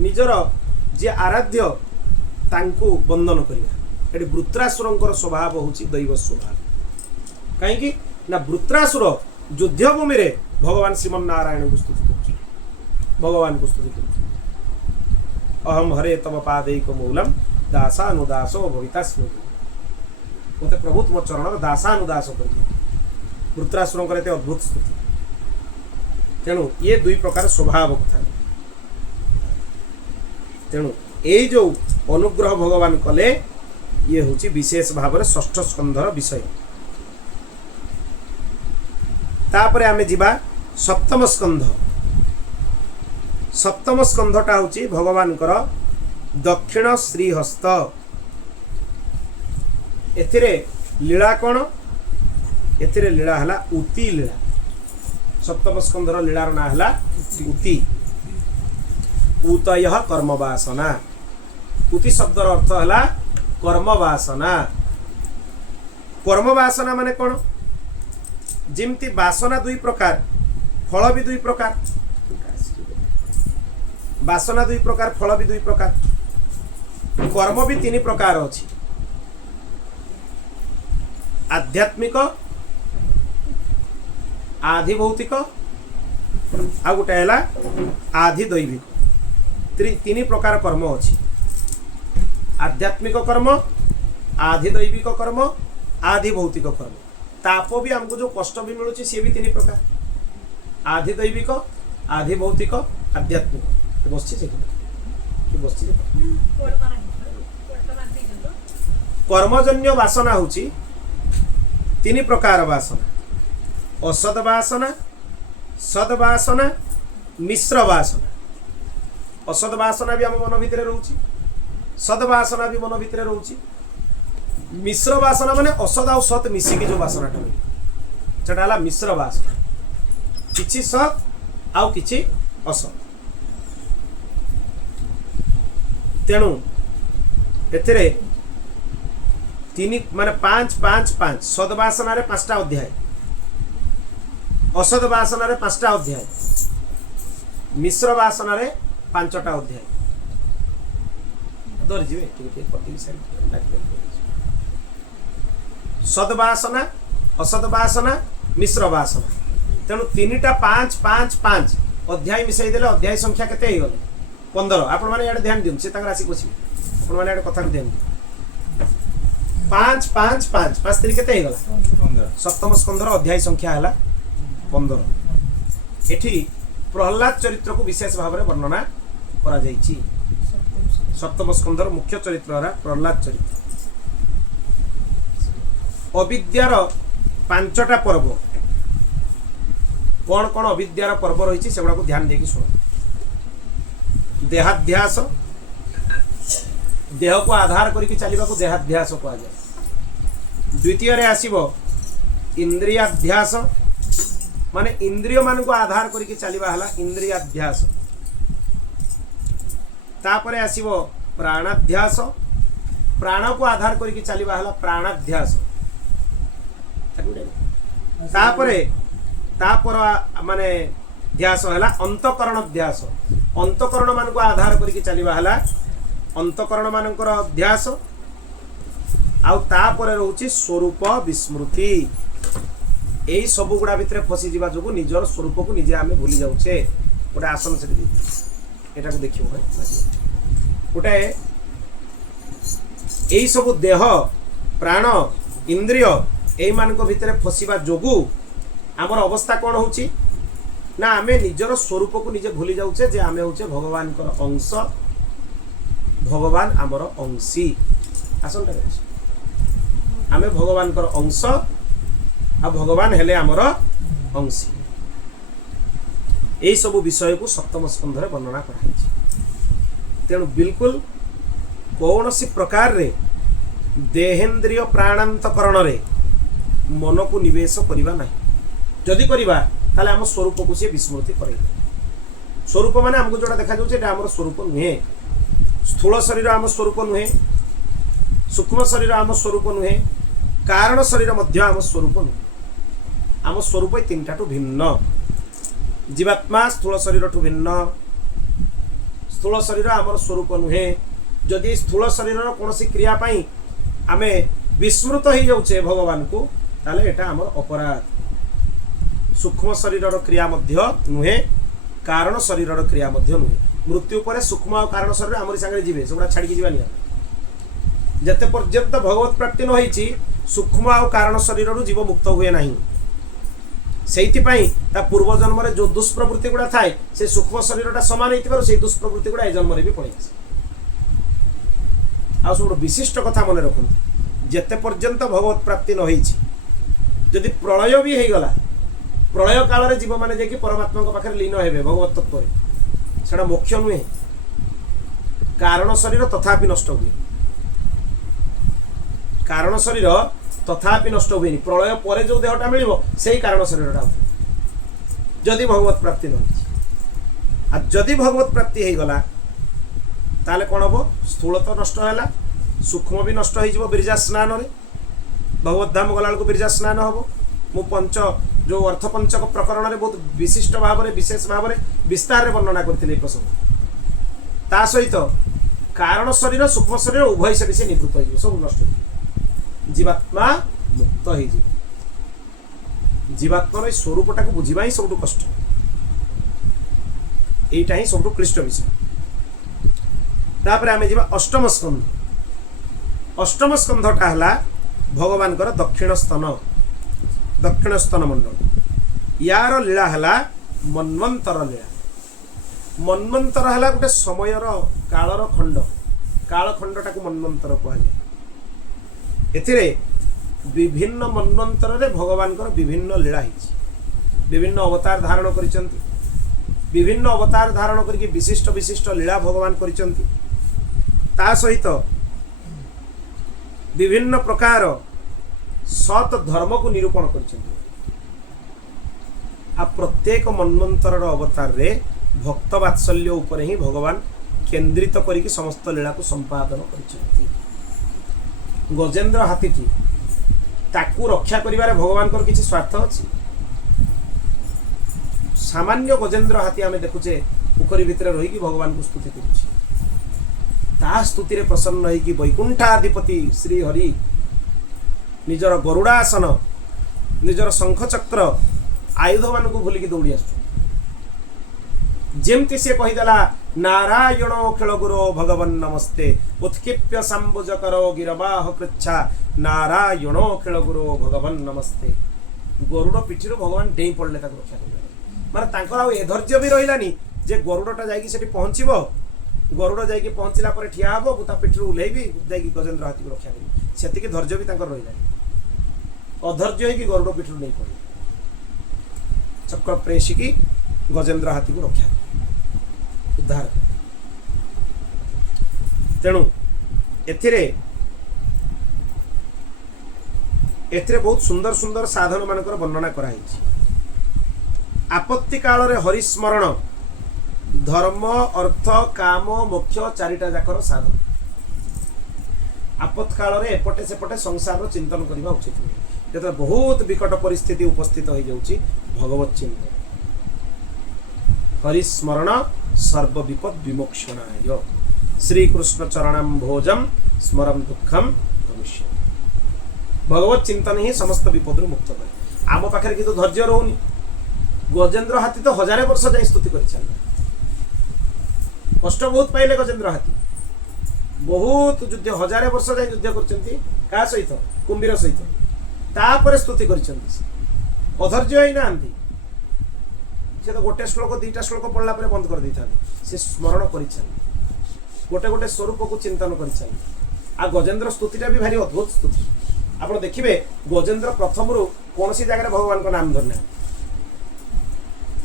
निजर जे आराध्य तांको बंधन करवा ये वृत्रासुर स्वभाव हूँ दैव स्वभाव कहीं ना वृत्रासुर युद्ध भूमि रे भगवान श्रीमन्नारायण को स्तुति कर भगवान को स्तुति कर अहम हरे तव पादैक मूलम दासानुदासो भविता स्मृति मत प्रभु तुम चरण दासानुदास कर वृत्रासुर अद्भुत स्तुति तेणु ये 2 प्रकार स्वभाव कथा तेणु ये जो अनुग्रह भगवान कले ये हूँ विशेष भाव में षष्ठ स्कंधर विषय। तापर आम जीवा सप्तम स्कंध। सप्तम स्कंधटा हूँ भगवान दक्षिण श्रीहस्त। एथिरे लीला कौन? एथिरे लीला हला उति लीला। सप्तम स्कंधर लीलार ना हला उति। उतय कर्म वासना। उति शब्दर अर्थ हला कर्म वासना। कर्म वासना माने कौन? जिमती वासना दुई प्रकार, फल भी दुई प्रकार। वासना दुई प्रकार, फल भी दुई प्रकार, कर्म भी तीन प्रकार अछि। आध्यात्मिक, आधिभौतिक, आ गोटे है आधिदैविक। तीन प्रकार कर्म अछि। आध्यात्मिक कर्म, आधिदैविक कर्म, आधिभौतिक कर्म। ताप भी हमको जो कष्ट भी मिलूँ सी भी तीन प्रकार, आधिदैविक, आधिभौतिक, आध्यात्मिक। बस कर्मजन्य वासना होची तीन प्रकार वासना। असद वासना, सद्वासना, मिश्र वासना। असद वासना भी आम मन भितर रोची, सद्वासना भी मन भितर रोची। मिश्र वासना माने असद आ सत मिसिकी जो वासनाटा हुए सेटा हला मिश्र वासना। किछि सत आउ किछि असत। तेणु एथिरे तीन माने 5-5-5। सद्वासना रे 5टा अध्याय, असद वासना रे 5टा अध्याय, मिश्र वासना रे 5टा अध्याय। दौरी जीवे सद्वासना, असद्वासना, मिश्र वासना। तेणु 3टा 5-5-5 अध्याय मिसाई देले अध्याय संख्या केते हे गले? 15। आपण माने याडे ध्यान दियु, से तांगर आसी बसी। आपण माने याडे कथा को ध्यान दियु। 5-5-5 5 3 केते हे गला? 15। सप्तम स्कंधर अध्याय संख्या हला 15। एठी प्रहलाद चरित्र को विशेष भाव में वर्णना करा जायछि। सप्तम स्कंधर मुख्य चरित्र हला प्रहलाद चरित्र। अविद्यार 5टा पर्व कौन कौन अविद्यार पर्व रही से गुड़ा को ध्यान देकी सुनो। देहाध्यास, देह को आधार करके चलने को देहाध्यास कहा जाए। द्वितीय रे आसीबो इंद्रियाध्यास, माने इंद्रिय मान को आधार करके चलवा हला इंद्रियाध्यास। तापरे आसीबो प्राणाध्यास, प्राण को आधार करके चलवा हला प्राणाध्यास। तापरे तापर माने ध्यास हला अंतकरण ध्यास। अंतकरण मान को आधार करके चलवा हला अंतकरण मानकर अध्यास। आउ तापरे रहउची स्वरूप विस्मृति। एई सब गुड़ा भितर फसी जीवा जोगु निजर स्वरूप को निजे आमे भूली जाउछे। गोटे आसन से एटा को देखियो भाई, गोटे एई सब देह, प्राण, इंद्रिय एई मान को भितर फसीबा जोगु आमर अवस्था कौन होची ना आमे निजर स्वरूप को निजे भूली जाउछे जे आमे होचे भगवान कर अंश, भगवान आमर अंशी। आसन आमे भगवान कर अंश आ भगवान हेले आमर अंशी। एई सब विषय को सप्तम स्कंध रे वर्णना करा। तेणु बिल्कुल कौन सी प्रकार रे देहेन्द्रिय प्राणांतकरण रे मन को निवेश करिबा नहीं। जदि करिबा ताले आम स्वरूप को से विस्मृति करे। स्वरूप माने हमको जोड़ा देखा जाउछे एटा हमर स्वरूप नुहे। स्थूल शरीर आम स्वरूप नुहे, सूक्ष्म शरीर आम स्वरूप नुहे, कारण शरीर मध्य आम स्वरूप नुहे। आम स्वरूप 3टाठू भिन्न। जीवात्मा स्थूल शरीर ठू भिन्न। स्थूल शरीर आमर स्वरूप नुहे। जदि स्थूल शरीर कौन सी क्रिया पाई आमे विस्मृत हो जाउछे भगवान को, ताले एटा आमर अपराध। सूक्ष्म शरीर क्रिया मध्य नुहे, कारण शरीर क्रिया मध्य नुहे। मृत्यु पर सूक्ष्म और कारण शरीर आमरी संगे जीवे, सेगुड़ा छाड़ी जीवानी। जते पर्यंत भगवत प्राप्ति न होईची सूक्ष्म और कारण शरीर जीव मुक्त हुए नहीं। सेइथिपाई ता पूर्व जन्म रे जो दुष्प्रवृत्ति गुड़ा थाए से सूक्ष्म शरीरटा समान होइतिबार से दुष्प्रवृत्ति गुड़ा ए जन्म रे भी पड़े। आ सब विशिष्ट कथा मन रखु जेते पर्यंत भगवत प्राप्ति न होईछि जदि प्रलय भी हो गला प्रलय काल रे जीव माने जे परमात्मा पाखे लीन हेबे भगवत तत्व सेटा मोक्ष नुहे कारण शरीर तथापि नष्ट हुए कारण शरीर तथापि नष्ट हुए प्रलय पर जो देहटा मिल से कारण शरीरटा जदि भगवत प्राप्ति न जदि भगवत प्राप्ति हो गला ताले कौन हम स्थूल तो नष्ट है सूक्ष्म भी नष्ट हो बिरजा स्नान रे भगवत धाम गला को बिरजा स्नान हम मु पंच जो अर्थ पंचक प्रकरण में बहुत विशिष्ट भाव में विशेष भाव में विस्तार वर्णना करते प्रसंग ता सहित कारण शरीर सूक्ष्म शरीर उभय से निवृत्त हो सब नष्ट हो जीवात्मा मुक्त हो जीवात्मार स्वरूपटा को बुझा ही सब कष्ट यहीटा ही सब क्लिष्ट विषय तापर आम जा अष्टम स्कंधटा है भगवान दक्षिण स्तन मंडल यार लीला है मन्वंतर लीला मन्वंतर है गोटे समयर कालर खंड काल खंडटा को मन्वंतर कहुए एथिरे विभिन्न मन्वंतर रे भगवान विभिन्न लीला विभिन्न अवतार धारण करिसंती विभिन्न अवतार धारण करके विशिष्ट विशिष्ट लीला भगवान करिसंती ता सहित विभिन्न प्रकार सत धर्म को निरूपण करिसंती आ प्रत्येक मन्वंतर अवतार रे भक्त वात्सल्य उपर ही भगवान केंद्रित करके समस्त लीला को संपादन करिसंती गजेंद्र हाथीटी ताकू रक्षा करिवारे भगवान को किसी स्वार्थ अछि सामान्य गजेंद्र हाथी आम देखुचे पोखरी भितर रही भगवान को स्तुति करुछि ता स्तुति रे प्रसन्न होई कि वैकुंठाधिपति श्री हरि निजर गरुड़ासन निजर शंख चक्र आयुध मान को भूलिकी दौड़ी आसु जेमती से कहीदेला नारायण खेल गुरो भगवन नमस्ते उत्क्षिप्य सांबुज करो गिरबाह पृच्छा नारायण खेल गुरो भगवन नमस्ते गरुड़ पिठी भगवान डेई पड़े रक्षा कर माने तांकर आ धैर्य भी रहिलानी जे गरुड़टा जाइकी सेठी पहुँचब गरुड़ जाइकी पहुँचला पर ठिया हबो ता पिठी उल्हेबी जाइकी गजेंद्र हाथी को रक्षा कर सेतिकी धैर्य भी तांकर रहिलानी अधैर्य होइकी गरुड़ पिठी नहीं पड़े चक्र प्रेषिकी गजेंद्र हाथी को रक्षा उद्धार तेणु एथिरे बहुत सुंदर सुंदर साधन मानकर वर्णना कराई आपत्ति काल रे हरिस्मरण धर्म अर्थ काम मोक्ष चारिटा जाकर साधन आपत्त काल रे एपटे सेपटे संसार चिंतन करने उचित जब बहुत विकट परिस्थिति उपस्थित हो जाउची भगवत चिंतन हरिस्मरण सर्व विपद विमोक्षणाय श्री कृष्ण चरणम भोजम स्मरम दुखम भविष्य भगवत चिंतन ही समस्त विपद मुक्त करे आम पाखे कि धैर्य रोनी गजेंद्र हाथी तो 1000 वर्ष जाए स्तुति कर कष्ट बहुत पाइले गजेंद्र हाथी बहुत युद्ध 1000 वर्ष जाए युद्ध कर सहित कुंभीर सहित तापर स्तुति कर अधैर्य ही ना से तो गोटे श्लोक 2टा श्लोक पढ़ला पर बंद कर देता से स्मरण कर गोटे गोटे स्वरूप को चिंतन कर गजेंद्र स्तुतिटा भी भारी अद्भुत स्तुति आप देखिए गजेंद्र प्रथम रू कौन सी जगह भगवान का नाम धरना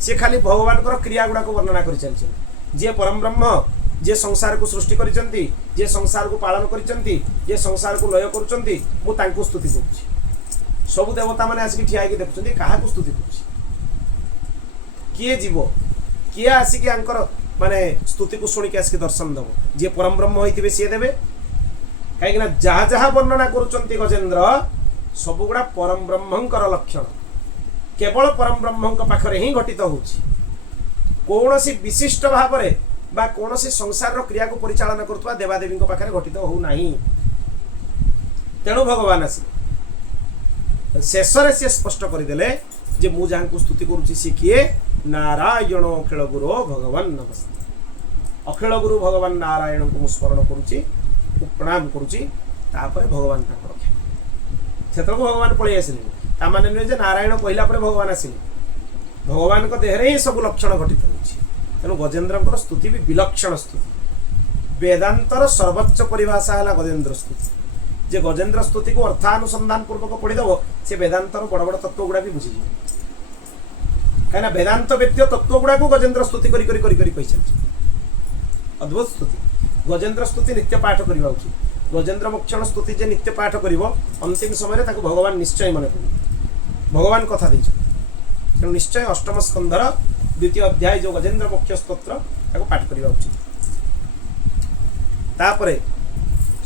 सी खाली भगवान क्रिया गुड़ा को वर्णना कर चलते जे परम ब्रह्म जे संसार को सृष्टि करिसंती जे संसार को पालन करिसंती जे संसार को लय करुचंती मु तांको स्तुति करूची सब देवता माने आसिक ठिया के देखुचंती काहा को स्तुति करूची किए जीव किए आसिक आंकर माने स्तुति को सुनिक आसिक दर्शन दब जे परम ब्रह्म होइतिबे सी देबे कहीं जहाँ जहाँ वर्णना करुचंती गजेंद्र सब गुड़ा परम ब्रह्मंकर लक्षण केवल परम ब्रह्म पाखरे ही घटित होउछि कौन सी विशिष्ट भाव में बा कौन सी संसार क्रिया को परिचालन करुवा देवादेवी पाखे घटित हो नहीं तेणु भगवान आसी शेष से स्पष्ट करदेले जे मु जहाँ को स्तुति करुच्ची सी किए नारायण अखिल गुरु भगवान नमस्ते अखिल गुरु भगवान नारायण को स्मरण करुच्ची प्रणाम करुच्ची तापर भगवान रक्षा से भगवान पलि आसिले तामाने नुहे जे नारायण कहला पर भगवान आसिले भगवान को देहरे ही सब लक्षण घटित होछि तेणु गजेंद्र स्तुति भी विलक्षण स्तुति वेदांतर सर्वोच्च परिभाषा है गजेन्द्र स्तुति जे गजेन्द्र स्तुति को अर्थानुसंधान पूर्वक पढ़ीदेव से वेदांतर बड़ बड़ तत्व गुड़ा भी बुझीज कहीं वेदांत व्यक्ति तत्व गुड़ा को गजेन्द्र स्तुति करी अद्भुत स्तुति गजेन्द्र स्तुति नित्य पाठ करवा उचित गजेन्द्र मोक्षण स्तुति जे नित्य पाठ करिवो अंतिम समय ताको भगवान निश्चय मन पड़े भगवान कथा तेणु निश्चय अष्टम स्कंधर द्वितीय अध्याय जो गजेन्द्र मोक्ष स्तोत्र ताको पाठ करवा उचित तापरे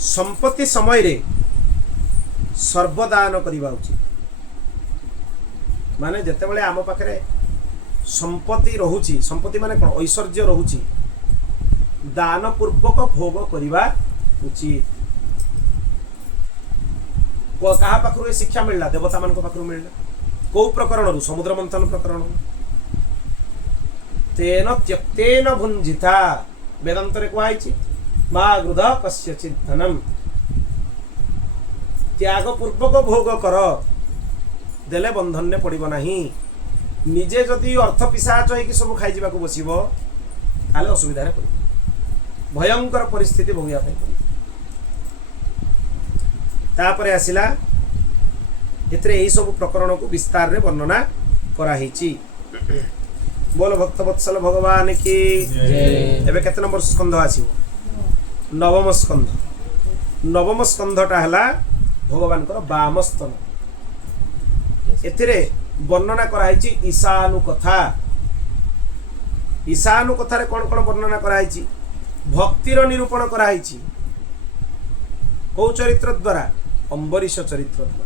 संपत्ति समय रे सर्वदान करवा उचित माने जेते बेले आम पाखरे संपत्ति रहुची संपत्ति माने कोन ऐश्वर्य रहुची दान पूर्वक भोग करवा उचित कहा पाखु शिक्षा मिलला देवता मान पाखु मिलला कौ प्रकरण समुद्र मंथन प्रकरण तेन त्यक्तेन भुंजिता वेदांतरे कहुई मा गृध कस्यचित् धनम त्याग पूर्वक भोग कर देले बंधन ने पड़ब नहीं निजे जदि अर्थ पिशाच होइकि सब खाई जावाक बसिबो ताले असुविधा पड़ब भयंकर परिस्थिति भोगिया पड़ब तापरे आसिला एतरे एही सब प्रकरण को विस्तार रे वर्णना कराहीची बोल भक्तवत्सल भगवान की एबे केते नंबर स्कंध आसीबो नवम स्कंधटा हला भगवान कर वाम स्तन एथिरे वर्णना कराहीची ईशानु कथा रे कोन कोन वर्णना कराहीची भक्तिर निरूपण कराहीची कौ चरित्र द्वारा अंबरीश चरित्र द्वारा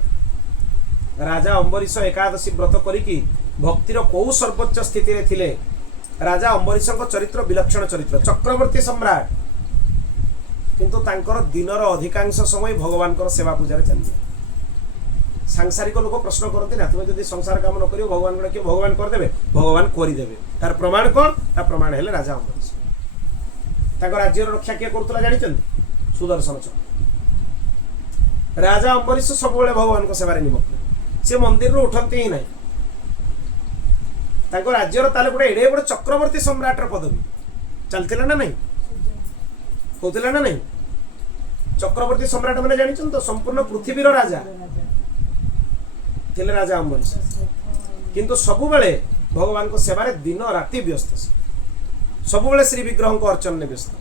राजा अंबरीश एकादशी व्रत करिकी भक्तिर कौ सर्वोच्च स्थिति रे थिले राजा अंबरीशଙ୍କ चरित्र विलक्षण चरित्र चक्रवर्ती सम्राट किंतु तांकर दिनर अधिकांश समय भगवान कर सेवा पूजा चलती सांसारिक लोक प्रश्न करते ना तुम जब संसार काम न करियो भगवान गुड़ा क्यों भगवान करदेवे भगवान करदेवे तार प्रमाण कौन ता प्रमाण है राजा अंबरीश राज्य रक्षा किए करुला जानी सुदर्शन चक्र राजा अंबरीश सब भगवान को सेवारे निमग्न से मंदिर रू उठती ही ना राज्यर ताले गोटे एडे बड़े चक्रवर्ती सम्राटर पदवी चलता ना नहीं होता ना नहीं चक्रवर्ती सम्राट मैंने जानी तो संपूर्ण पृथ्वीर राजा थिले राजा अंबरीश किंतु सबुबले भगवान को सेवारे दिन राति व्यस्त सबुबले श्री विग्रह को अर्चन ने व्यस्त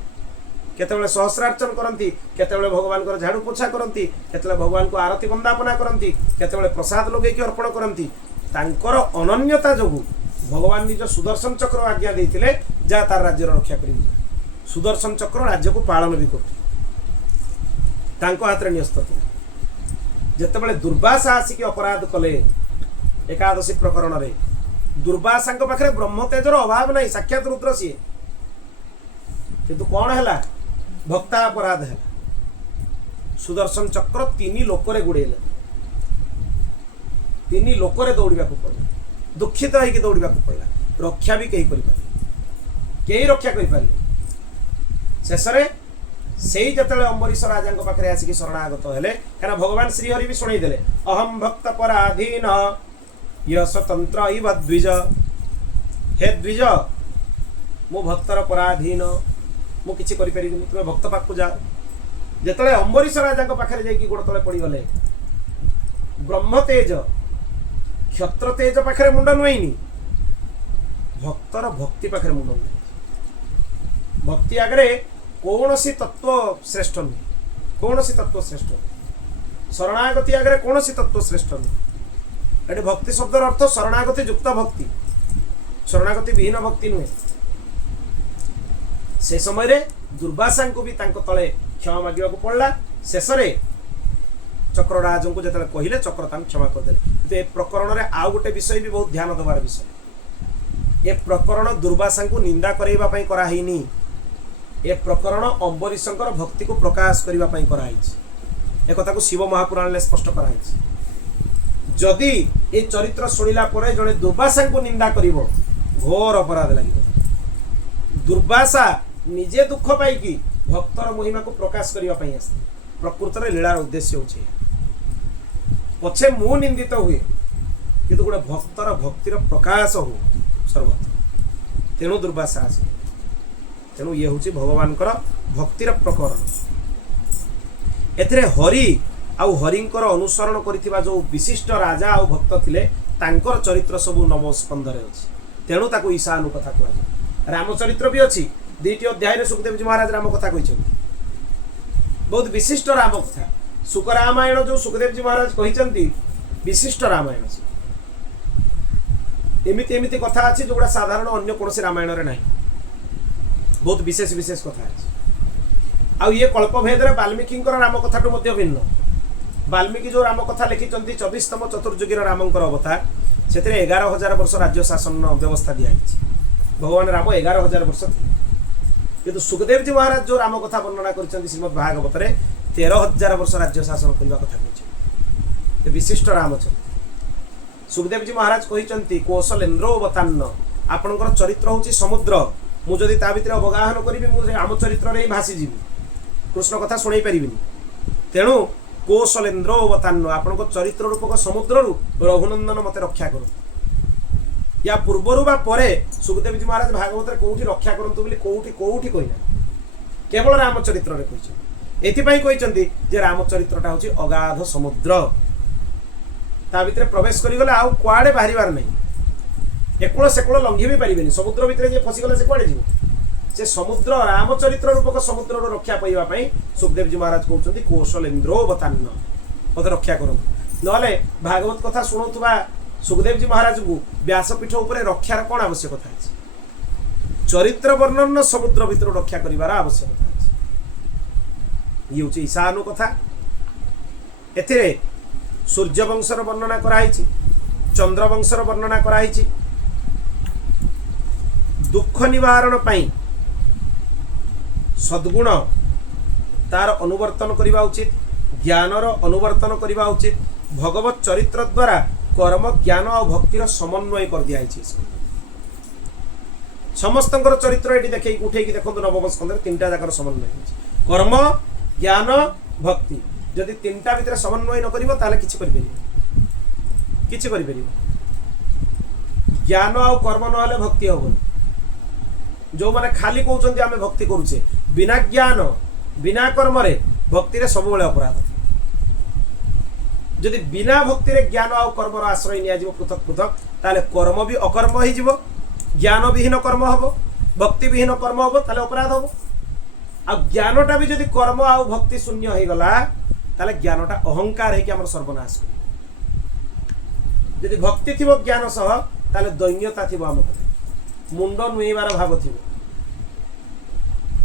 केतबेले सहस्रार्चन करती केतबेले भगवान को झाड़ू पोछा करती केतबेले भगवान को आरती वंदापना करती केतबेले प्रसाद लगेकी अर्पण करती तांकर अनन्यता जोगु भगवान निज सुदर्शन चक्र आज्ञा देइतिले जा तार राज्य रक्षा करिवि सुदर्शन चक्र राज्य को पालन भी करते तांको हाथ रे न्यस्त जेतेबेले दुर्वासा आसिक अपराध कले एकादशी प्रकरण रे दुर्वासा पाखे ब्रह्म तेजर अभाव नहीं साक्षात रुद्र सी किंतु कौन है भक्ता अपराध है सुदर्शन चक्र तीन लोकरे गुड़ेले तीन लोकरे दौड़ा पड़ा दुखित होगी दौड़ा पड़ा रक्षा भी कहीं रक्षा कर शेष से जिते अंबरीश राजा पाखे आसिक शरणागत हेले क्या भगवान श्रीहरि भी शुणईदे अहम भक्त पराधीन यह स्वतंत्र इव द्विज हे द्विज मो भक्तर पराधीन मु किसी करें तुम्हें भक्त पाक जाओ जिते अंबरीश राजा पाखे जाकि गोड़ तले पड़गले ब्रह्म तेज क्षत्र तेज पाखे मुंड नुईनी भक्तर भक्ति पाखे मुंड नुई भक्ति आगे कौन सी तत्व श्रेष्ठ नुहे कौन सी तत्व श्रेष्ठ शरणागति आगे कौन सी तत्व श्रेष्ठ नुहे ये भक्ति शब्दर अर्थ शरणागति युक्त भक्ति शरणागति विहीन भक्ति नुहे से समय दुर्वासा को भी तले क्षमा मांगा पड़ा शेष चक्रराज को जो कहले चक्र क्षमा करदे ए प्रकरण में आउ गोटे विषय भी बहुत ध्यान देवार विषय ए प्रकरण दुर्वासा को निंदा करने कराहीनी ए प्रकरण अंबरीश भक्ति को प्रकाश करने कराई एक को शिव महापुराण में स्पष्ट कराई जदि ये चरित्र शुणिला जड़े दुर्वासा को निंदा कर घोर अपराध लगे दुर्वासा निजे दुख पाई भक्तर महिमा को प्रकाश करने आसते प्रकृत में लीलार उद्देश्य होचे पछे मु निंदित हुए किंतु गोटे भक्तर भक्तिर प्रकाश हो सर्वत्र तेणु दुर्वासा आसे तेणु ये हूँ भगवानकर भक्तिर प्रकरण। एथिरे हरि आउ हरिंकर अनुसरण करिथिबा जो विशिष्ट राजा आउ भक्त थिले तांकर चरित्र सबु नवम स्कंदरे अछि। तेणु ताकू ईशानु कथा कहै। रामचरित्र भी अछि, 2टी अध्याय रे सुखदेव जी महाराज राम कथा कहिछन्ति, बहुत विशिष्ट राम कथा। सुख रामायण जो सुखदेव जी महाराज कहिछन्ति विशिष्ट रामायण अछि। एमिति एमिति कथा अछि जोगुड़ा साधारण अन्य कोनोसी रामायण रे नाही, बहुत विशेष विशेष कथा अछि। आ ये कल्पभेद रे वाल्मीकि राम कथा टू मध्य भिन्न। वाल्मीकि जो राम कथा लिखिचन्ति 24तम चतुर्युगीर रामंकर अवतार, सेतिरे 11,000 वर्ष राज्य शासन व्यवस्था दिया हिछि। भगवान राम 11,000 वर्ष थिले, किंतु सुखदेव जी महाराज जो राम कथा वर्णना करिचन्ति श्रीमद् भागवत रे 13,000 वर्ष राज्य शासन करबा कथा कहिछि। विशिष्ट रामचरित्र सुखदेव जी महाराज कहिचन्ति कौशलेन्द्रो अवतान्न, आपणकर चरित्र होछि समुद्र, मु जदि ता भितर अवगाहन करिबि मु आम चरित्र रे भासी जीवि, कृष्ण कथा सुनै परिबिनी। तेणु कौशलेन्द्रो अवतान्न, आपणकर चरित्र रूपक समुद्र रु रघुनंदन मते रक्षा करू। या पूर्वरु बा परे सुखदेव जी महाराज भागवत रे कोउठी रक्षा करंतु बोली कोउठी कहिना, केवल रामचरित्र रे कहिछन। एथिपाई कहिचन्ति जे रामचरित्रटा होछि अगाध समुद्र, ता भितर प्रवेश करि गले आउ कुआडे बाहरिबार नै, एकूल सेकूल लंघी भी पारिबेनी। समुद्र भितर जे फसी गले से कुआडे जीव, से समुद्र रामचरित्र रूपक समुद्र रो रक्षा पाइबा पई सुखदेव जी महाराज कहउछन्ति कौशलेन्द्रो अवतान्न, मते रक्षा करंतु। नले भागवत कथा सुनौतबा सुखदेव जी महाराज को व्यासपीठ उपरे रक्षार कौन आवश्यकता है? चरित्र वर्णन समुद्र भितर रक्षा करिवार आवश्यकता है। ये हूँ ईशानु कथा। एथिरे सूर्य वंशर वर्णना कराई, चंद्र वंशर वर्णना कराई। दुख निवारण पाई सद्गुण तार अनुवर्तन करिबा उचित, ज्ञानर अनुवर्तन करिबा उचित। भगवत चरित्र द्वारा कर्म ज्ञान और भक्तिर समन्वय कर दिया है। समस्तंकर चरित्र ये देखे उठे देखो नवम स्कंद 3टा जाकर समन्वय कर्म ज्ञान भक्ति। जदि 3टा भितर समन्वय न करिवो ताले किछि करि परिबो, किछि करि परिबो। ज्ञान और कर्म न हले भक्ति होबो। जो माने खाली कहउचंती आमे भक्ति करूचे, बिना ज्ञान बिना कर्म रे भक्ति रे सब बेले अपराध। जदि बिना भक्ति रे ज्ञान और कर्म आश्रय निया जीव पृथक पृथक, ताले कर्म भी अकर्म हो जीव, ज्ञान विहीन कर्म हबो, भक्ति विहीन कर्म हबो, ताले अपराध हबो। आ ज्ञानटा भी जदि कर्म आ भक्ति शून्य हो गला, ताले ज्ञानटा अहंकार है कि हमर सर्वनाश कर। जदि भक्ति थिबो ज्ञान सह, ताले दैन्यता थिबो हम मुंड नुईबार भाव थिबो।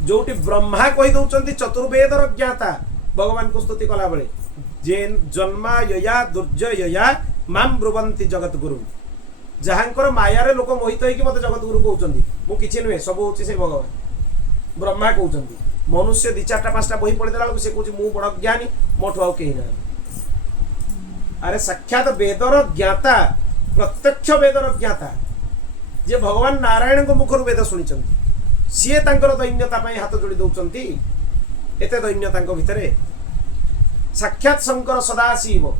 जोटी ब्रह्मा कहि दउचंती चतुर्वेदर ज्ञाता भगवान को स्तुति कला बेले, जेन जन्मा यया दुर्जया माम ब्रुवंती जगत गुरु। जहांकर माया रे लोक मोहित होई कि मते जगत गुरु कहउचंती, मु किछि नुहे, सब होछि से भगवान। ब्रह्मा कहउचंती मनुष्य 2-4-5टा बही पढि देला से कहउछि मु बड़ ज्ञानी, मोठो आउ केहि ना। अरे साक्षात वेदर ज्ञाता, प्रत्यक्ष वेदर ज्ञाता, जे भगवान नारायण को मुखर वेद शुणिचंती, सीए तांकर दैन्यता पई हाथ जोड़ी दउचंती। एते दैन्यता भितरे साक्षात शंकर सदाशिव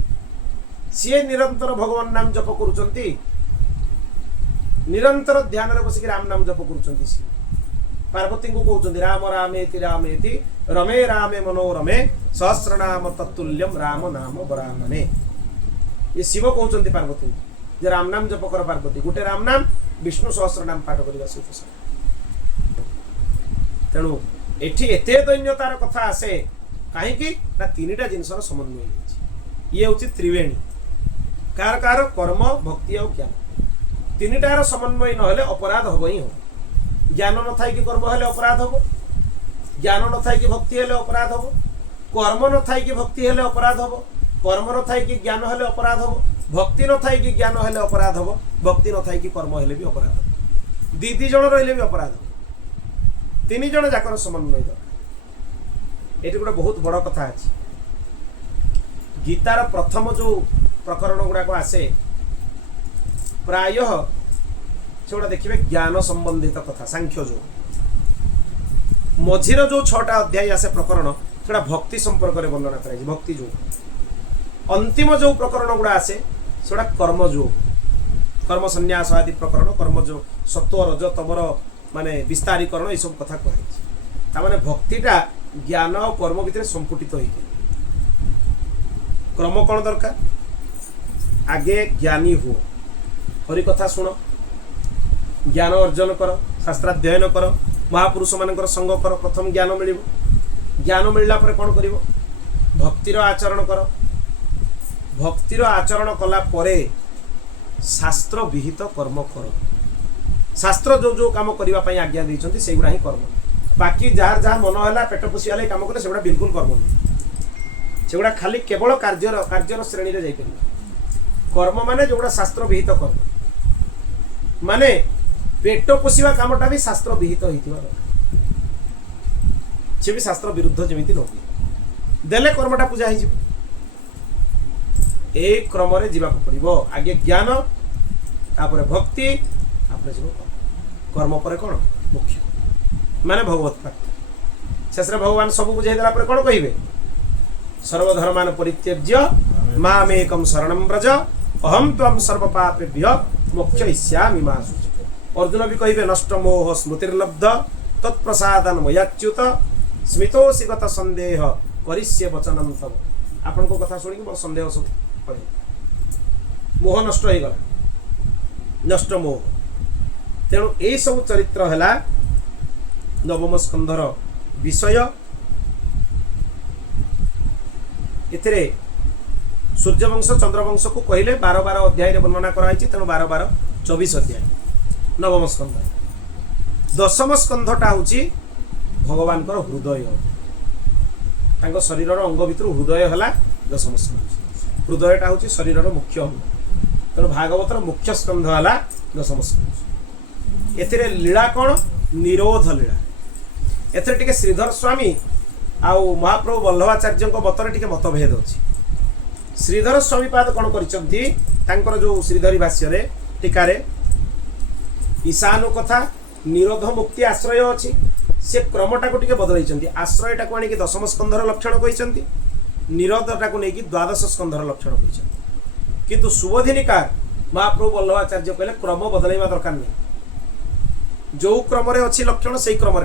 सीए निरंतर भगवान नाम जप करुचंती, निरंतर ध्यान रे बसिक राम नाम जप करुचंती। सी पार्वती को कहउचंती राम रामेति रामेति रमे रामे मनोरमे सहस्रनाम तत्तुल्यम राम नाम बरामने। ये शिव कहउचंती पार्वती जे राम नाम जप कर पार्वती, गोटे राम नाम विष्णु सहस्रनाम पाठ करिवा सहित। तेणु एठी एते दैन्यतार कथा आसे कहीं ना 3टा जिनसर समन्वय है। ये हूँ त्रिवेणी, कार कार कर्म भक्ति और ज्ञान। 3टार समन्वय नहले अपराध हम ही हो। ज्ञान न थाई कि कर्म हेले अपराध हम, ज्ञान न थाई कि भक्ति हेले अपराध हम, कर्म न थाई कि भक्ति हेले अपराध हम, कर्म न थाई कि ज्ञान हेले अपराध हम, भक्ति न थाई कि ज्ञान हेले अपराध हम, भक्ति न थाई कि कर्म हेले भी अपराध हम। 2 जण रहिले भी अपराध हम। 3 जण जाकर समन्वय दरकार। ये गोटे बहुत बड़ कथा अच्छी। गीतार प्रथम जो प्रकरण गुड़ाक आसे प्राय से गुड़ा देखिए ज्ञान संबंधित कथा। सांख्य जो मझीर जो 6टा अध्याय आसे प्रकरण से भक्ति संपर्क में वर्णना कराई। भक्ति जो अंतिम जो प्रकरण गुड़ा आसे से कर्म जो कर्म संन्यास आदि प्रकरण। कर्म जो सत्व रज तमर माने विस्तारीकरण ये सब कथा कहै तामाने भक्तिटा ज्ञान और कर्म भितर संपुटित होई क्रम कौन दरकार आगे ज्ञानी हो हरि कथा शुण ज्ञान अर्जन कर शास्त्राध्ययन कर महापुरुष मानकर संग कर प्रथम ज्ञान मिल ज्ञान मिलला पर कौन कर भक्तिर आचरण कर भक्तिर आचरण कला परे शास्त्र विहित कर्म कर शास्त्र जो जो काम करने आज्ञा देते से गुड़ा ही कर्म बाकी जार जहाँ मन है पेट पोषिया कम कले से बिल्कुल कर्म नहीं से गुड़ा खाली केवल कार्यर श्रेणी में जापर कर्म माने जो शास्त्र विहित कर्म माने पेट पोषिया कामटा भी शास्त्र विहित होता से भी शास्त्र विरुद्ध जमी न देले कर्मटा पूजा हो क्रम पड़ो आगे ज्ञान तापर भक्ति तापर कर्म पर कौन मुख्य माने भगवत प्राप्ति शेष भगवान सब बुझाईदेला कौन कहे सर्वधर्मान परित्यज्य मामेकं शरणं व्रज अहम त्वं सर्वपापेभ्य मोक्षयिष्यामि मा शुचि अर्जुन भी कहे नष्ट मोह स्मृतिर्लब्ध तत्प्रसादन मयाच्युत स्मितोषि गत संदेह करिष्ये वचनं तव आपण को कथा सुनिक मोर संदेह सब पड़े मोह नष्ट हो गला नष्ट मोह तेणु यही सब चरित्र है नवम स्कंधर विषय एथिरे सूर्यवंश चंद्रवंश को कहले 12 अध्याय वर्णना कराई तेणु 12 24 अध्याय नवम स्कंध दशम स्कंधटा हूँ भगवान हृदय तांको शरीर अंग भितर हृदय है दशम स्कंध हृदयटा हूँ शरीर मुख्य अंग तेणु भागवतर मुख्य स्कंध है दशम स्कंध एथिरे लीला कौन निरोध लीला एथिरे टिके श्रीधर स्वामी आउ महाप्रभु वल्लभाचार्य मतर टिके मतभेद अच्छी श्रीधर स्वामीपाद कौन कर जो श्रीधरी भाष्य टीकारे ईशानु कथा निरोध मुक्ति आश्रय अच्छी से क्रमटा को टिके बदल आश्रयटा को आनिक दशम स्कंधर लक्षण कहते निरोधटा को लेकिन द्वादश स्कंधर लक्षण कहते किंतु सुबोधिनिकार महाप्रभु वल्लभाचार्य कहले क्रम बदलवा दरकार नहीं जो क्रम अच्छी लक्षण से क्रम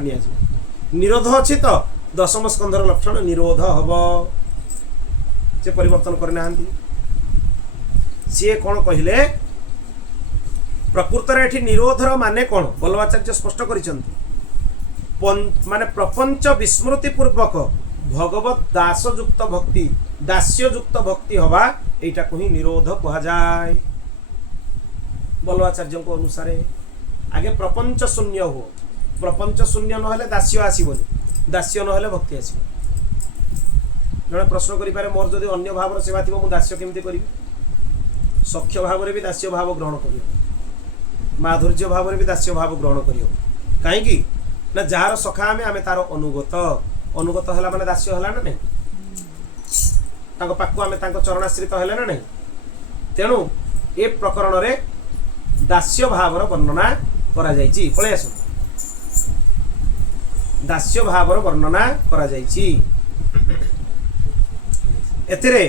निरोध अच्छी तो दशम स्कंधर लक्षण निरोध हम से परिवर्तन करना सी कौन कहले प्रकृतर एठी निरोधर माने कौन वल्लभाचार्य स्पष्ट कर माने प्रपंच विस्मृति पूर्वक भगवत दासयुक्त भक्ति दास्ययुक्त भक्ति हवा एटा को ही निरोध कहा जाए वल्लभाचार्य अनुसार आगे प्रपंच शून्य हो प्रपंच शून्य ना दास्य आसबनी दास्य ना भक्ति आसब जड़े प्रश्न करें मोर जदि अन्य भाव सेवा थी मुझे दास्य केमती करी सख्य भाव में भी दास्य भाव ग्रहण कर माधुर्य भाव में भी दास्य भाव ग्रहण कर कहीं ना जार सखा आम तार अनुगत अनुगत है माने दास्य है ना नहीं पाखु आम चरणाश्रित है ना नहीं तेणु ए प्रकरण में दास्य भावर वर्णना करा जायछि पळे आसु दास्य भावर वर्णना करा जायछि एथिरे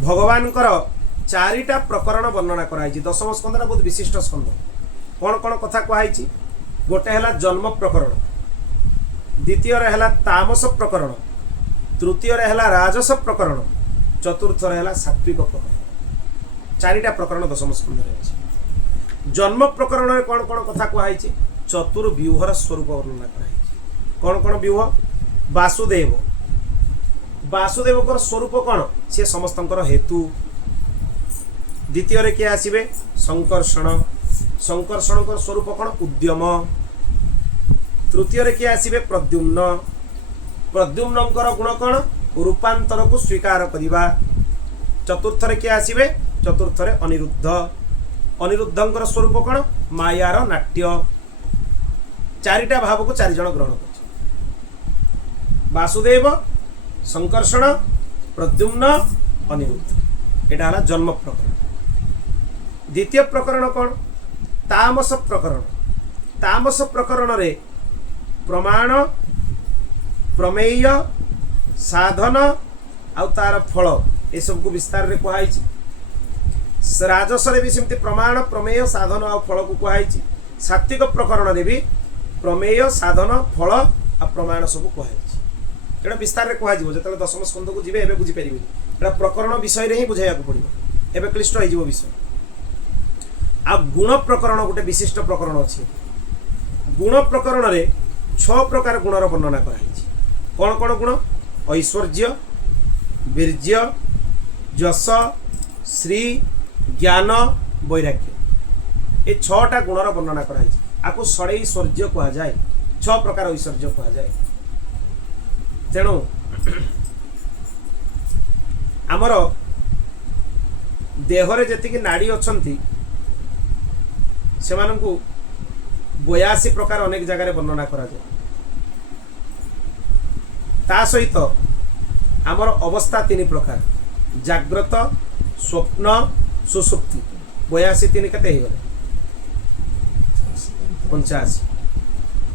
भगवान चारिटा प्रकरण वर्णना कराई दशम स्कंद बहुत विशिष्ट स्कंद कौन कौन कथा कहुई गोटे है जन्म प्रकरण द्वितीय है तामस प्रकरण तृतीय है राजस प्रकरण चतुर्थ है सात्विक प्रकरण चारिटा प्रकरण दशम स्कंद जन्म प्रकरण में कौन कौन कथा कहुई चतुर्व्यूहर स्वरूप वर्णना कराई कौन कौन व्यूह वासुदेव वासुदेव स्वरूप कौन सी समस्त हेतु द्वितीय किए आसवे संकर्षण संकर्षण स्वरूप कौन उद्यम तृतीय किए आसवे प्रद्युम्न प्रद्युम्न गुण कौन रूपांतर को स्वीकार करवा चतुर्थ किए आसवे चतुर्थ अनिरुद्ध अनिरुद्ध स्वरूप कौन मायार नाट्य चारिटा भाव को चार जन ग्रहण कर वासुदेव संकर्षण प्रद्युम्न अनिरुद्ध एटा है जन्म प्रकरण द्वितीय प्रकरण कौन तामस प्रकरण तामस प्रकरण रे प्रमाण प्रमेय साधन आउ तार फल ये सब को विस्तार रे कहुई राजस भी सेमती प्रमाण प्रमेय साधन आउ फल को कहुई सात्विक प्रकरण रे भी प्रमेय साधन फल आ प्रमाण सब कहुच्छे एटा विस्तार में कह जो दशम स्कंध को जी एवं बुझीपर एटा प्रकरण विषय रे ही बुझाइया पड़ो एवं क्लिष्ट हो विषय आ गुण प्रकरण गोटे विशिष्ट प्रकरण अच्छे गुण प्रकरण रे 6 प्रकार गुणर वर्णना कराई कौन कौन गुण ऐश्वर्य वीर्य जस श्री ज्ञान वैराग्य ये 6टा गुणर वर्णना कराई आपको षड़ैश्वर्य कह जाए 6 प्रकार ऐश्वर्य कह जाए तेणु आमर देहरे जेतिकी नाड़ी अच्छी से 82 प्रकार अनेक जगह वर्णना करा जाए ता सहित आमर अवस्था 3 प्रकार जाग्रत स्वप्न सुसुप्ति 82 3 केते हो 85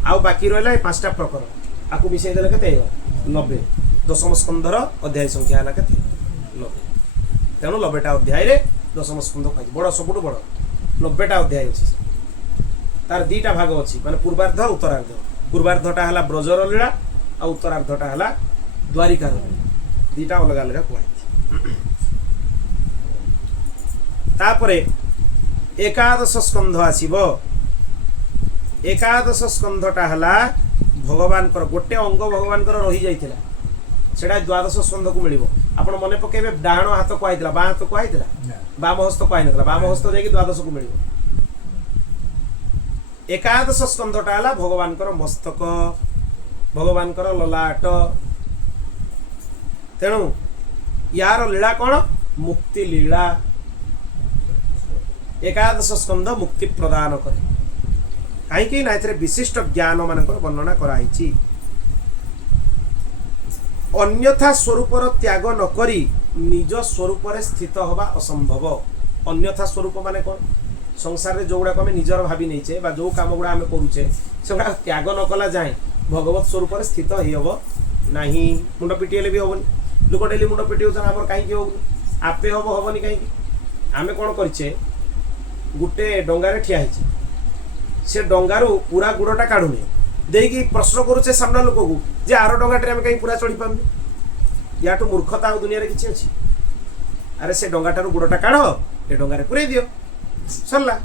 आउ बाकी रहा 5टा प्रकरण आपको मिसई देले केते हो 90 दशम स्कंधर अध्याय संख्या है केते 90 तेणु 90टा अध्याय रे दशम स्कंध कह बड़ सबुठ बड़ 90टा अध्याय अच्छी तार 2टा भाग अच्छी माने पूर्वार्ध उत्तरार्ध पूर्वार्धटा है ब्रजर लीला आ उत्तरार्धटा है द्वारिकार लीला 2टा अलग अलग कहुई तापरे एकादश स्कंध आसीबो एकादश स्कंधटा है भगवान गोटे अंग भगवान रही जाइथिला सेटा द्वादश स्कंध को मिलिबो आपण मने पकेबे डाहण हाथ कहैतिला बा हाथ कहैतिला बाम हस्त कहैनतला बाम हस्त जाई द्वादश को मिलिबो एकादश स्कंधटा है भगवान मस्तक भगवान ललाट तेणु यार लीला कौन मुक्ति लीला एकादश स्कंध मुक्ति प्रदान करे कहीं ना विशिष्ट ज्ञान मान वर्णना कराई अन्यथा स्वरूपर त्याग नकरी निज स्वरूप स्थित हवा असंभव अन्यथा स्वरूप माने कौन संसार में जो गुड़ाक आम निजर भावी नहींचे जो कम गुड़ा आम करुचे से गुड़ा त्याग न कला जाए भगवत स्वरूप स्थित ही हम ना मुंड पिटिले भी हेनी लोक डेली मुंड पिटी आम कहीं होनी आपे हम हेनी कहीं आम कौन करे गोटे डंगार ठिया से डंगारू पूरा गुड़टा काढ़ुनी देकी प्रश्न करुचे सामना लोक को जे आर डंगाटे आम कहीं पूरा चढ़ी पार्नी या मूर्खता दुनिया किसी अच्छी अरे से डंगाटार गुड़टा काढ़ ए डंगारे पूरे दियो सरला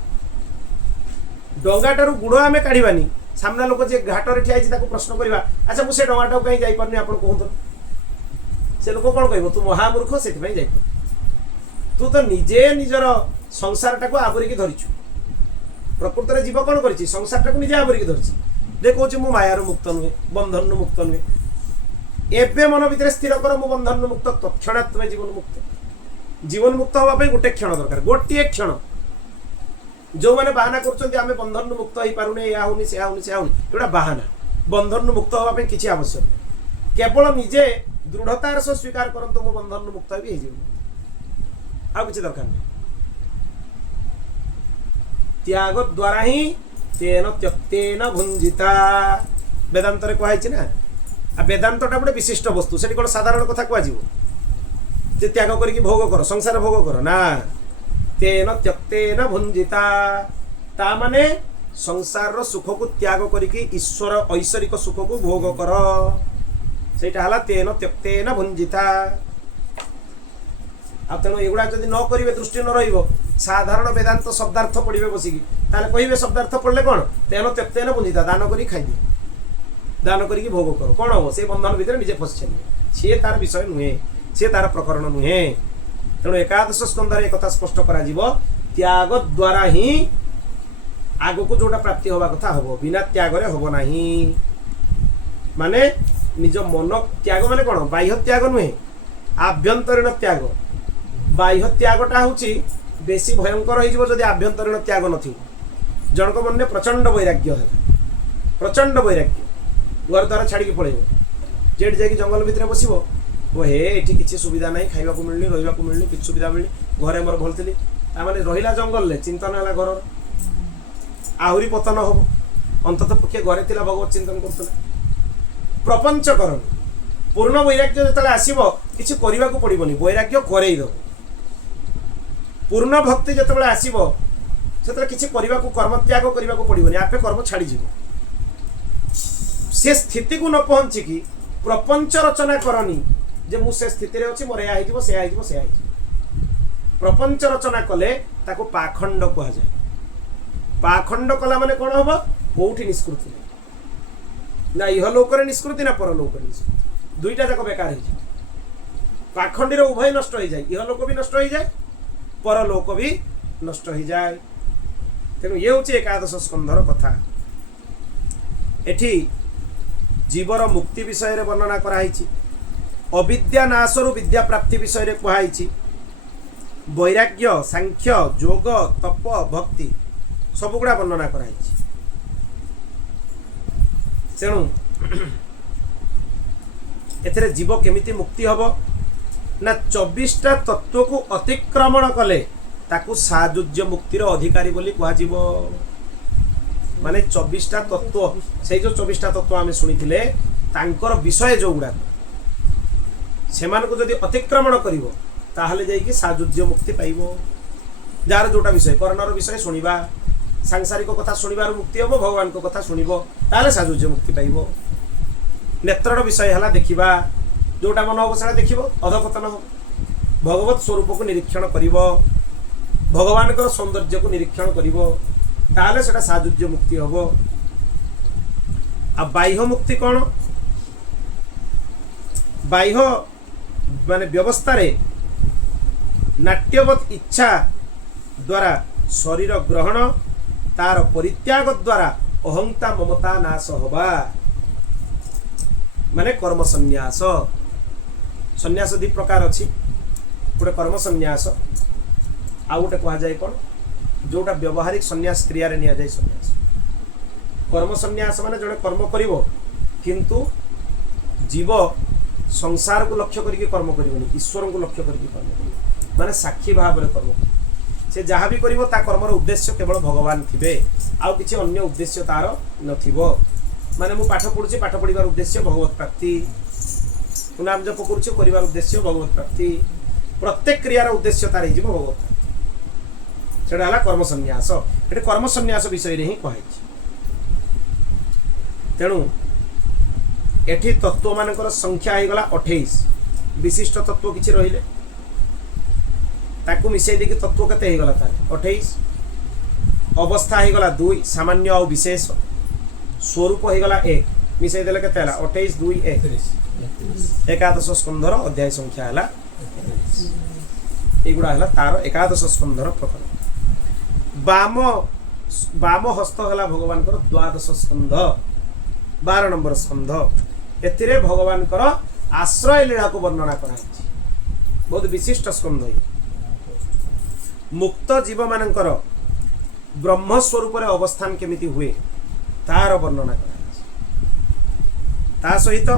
डंगाटार गुड़ आम काढ़ानी सामना लोक जे घाटर ठिया प्रश्न करवा अच्छा मुझे डंगाटा कहीं जापरि आप कहतु से लोक कौन कह तू महामूर्ख से तू तो निजे निजर संसारटा को आवरिकी धरिचु प्रकृत में जीव कौन कर संसारटा को निजे आवरिकी धरछि देखो मु मायार मुक्त नुहे बंधन मुक्त नुहे एबे मन भितर स्थिर कर मु बंधन मुक्त तत्क्षणात् जीवन मुक्त होगा गोटे क्षण दरकार गोटे क्षण जो मैंने बाहाना कर बंधन मुक्त हो पारे या होनी से होनी से होनी गोटा बाहाना बंधन मुक्त होगा किसी आवश्यक केवल निजे दृढ़तार सह स्वीकार करते मो बंधन मुक्त भी आ किसी दरकार नहीं त्याग द्वारा ही तेन त्यक्तेन भुंजिता वेदांत कहुई ना आ वेदांतटा गोटे विशिष्ट वस्तु से कौन साधारण कथा कह त्याग करके भोग कर संसार भोग कर ना तेन त्यक्तेन भुंजिता ता माने संसार सुख को त्याग करके ईश्वर ऐश्वरिक सुख को भोग कर सेटा हला तेन त्यक्तेन भुंजिता आ तेणु एगुड़ा जब न करेंगे दृष्टि न रही साधारण वेदांत शब्दार्थ पढ़े बसिकी कहे शब्दार्थ पढ़ले कौन तेन त्यक्तेन भुंजिता दान करी खाई दान करके भोग कर कौन हम से बंधन भितर निजे फसी सी तार विषय नुहे सी तार प्रकरण नुहे तेणु एकादश स्कंधर एक स्पष्ट करा त्याग द्वारा ही आग को जोटा प्राप्ति होगा कथा हम बिना त्याग हम ना माने निज मन त्याग माने कौन बाह्य त्याग नुहे आभ्यंतरीण त्याग बाह्य त्यागटा हूँ बेसी भयंकर हो आभ्यंतरीण त्याग न जनक मन में प्रचंड वैराग्य है प्रचंड वैराग्य घर द्वारा छाड़ी पड़े जेठ जा जंगल भितर बस वो हे ये किसी सुविधा ना खावा मिलनी रहा मिलनी कि सुविधा मिलनी घरे मोर भल थी मैंने रहा जंगल चिंतन है घर आहरी पतन हम अंतत पक्षे घरे थी भगवत चिंतन कर प्रपंचकरण पूर्ण वैराग्य जो आसब किसी करने को पड़ोनी वैराग्य करईद पूर्ण भक्ति जो आसब से किसी करने को कर्म त्याग करने को पड़ोनी आपे कर्म छाड़ से स्थिति को न पहुंची कि प्रपंच रचना करनी जे मु से स्थिति रे अछि मोर या हिजबो से हिजबो से हिजबो प्रपंच रचना कले ताको पाखंड कहा जाए पाखंड कला माने कोन होबो कोठी निष्कृति ना इह लोकरे निष्कृति ना पर लोकरे निष्कृति दुईटा जाक बेकार हो जाए पाखंडी रो उभय नष्ट हो जाए इह लोक भी नष्ट हो जाए पर लोक भी नष्ट हो जाए तेणु ये हूँ एकादश स्कंधर कथा एठी जीवर मुक्ति विषय रे वर्णना कराई अविद्या नाशरु विद्या प्राप्ति विषय रे कहाई वैराग्य सांख्य योग तप भक्ति सबुगुड़ा वर्णना कराई तेणु एथरे जीव केमिति मुक्ति हब ना 24टा तत्व को अतिक्रमण कले ताकू साजुज्य मुक्तिर अधिकारी बोली कह माने 24टा तत्व से जो 24टा तत्व आम शुणी तांकर विषय जो गुड़ा से जदि अतिक्रमण करिवो ताहले जाइए साजुज्य मुक्ति पाइबो जार जोटा विषय कर्णर विषय शुणा सांसारिक कथा शुणवार मुक्ति हम भगवान को कथा शुणव ताहले साजुज्य मुक्ति पाइबो नेत्रर विषय है देखा जोटा मन हम से देख अधपतन हम भगवत स्वरूप को निरीक्षण कर भगवान सौंदर्य को निरीक्षण कर सेटा साजुज्य मुक्ति हम आ बाह्य मुक्ति कौन बाह्य माने व्यवस्था रे नाट्यवत इच्छा द्वारा शरीर ग्रहण तार परित्याग द्वारा अहंता ममता नाश होबा माने कर्म संन्यास संन्यास दी प्रकार अच्छी गोटे कर्म संन्यास आउ गोटे कह जाए कौन जोटा व्यवहारिक संन्यास क्रिया रे निया जाए संन्यास कर्म संन्यास माने जड़े कर्म करिवो किंतु जीव संसार को लक्ष्य करके कर्म करिवनी ईश्वर को लक्ष्य करके कर्म करिवो माने साक्षी भाव रे कर्म करिवो से जहाँ भी करिवो ता कर्मर उद्देश्य केवल भगवान थिबे आउ किछि अन्य उद्देश्य तार नथिबो माने मु पाठ पढुछि पाठ पढिबार उद्देश्य भगवत प्राप्ति नाम जप करुछि करिबार उद्देश्य भगवत प्राप्ति प्रत्येक क्रियार उद्देश्य तार हिजिबो भगवत प्राप्ति सेटा हला कर्म संन्यास एटे कर्म संन्यास विषय रे ही कहै तेणु एठी तत्व मानकर संख्या हो गला 28 विशिष्ट तत्व किछि रहिले ताकू मिसै देखि तत्व कते हो गला ताले 28 अवस्था हो गला 2 सामान्य और विशेष स्वरूप हो गला 1 मिसै देले कते हला 28 2 1 एकादश स्कंधर अध्याय संख्या हला एगुड़ा हला तार एकादश स्कंधर प्रकरण वाम हस्त हला भगवान कर द्वादश स्कंध 12 नंबर स्कंध एतिरे भगवान कर आश्रय लीला को वर्णना कराई बहुत विशिष्ट स्कंध है मुक्त जीव मानकर ब्रह्म स्वरूप रे अवस्थान केमिति हुए तार वर्णना ता सहित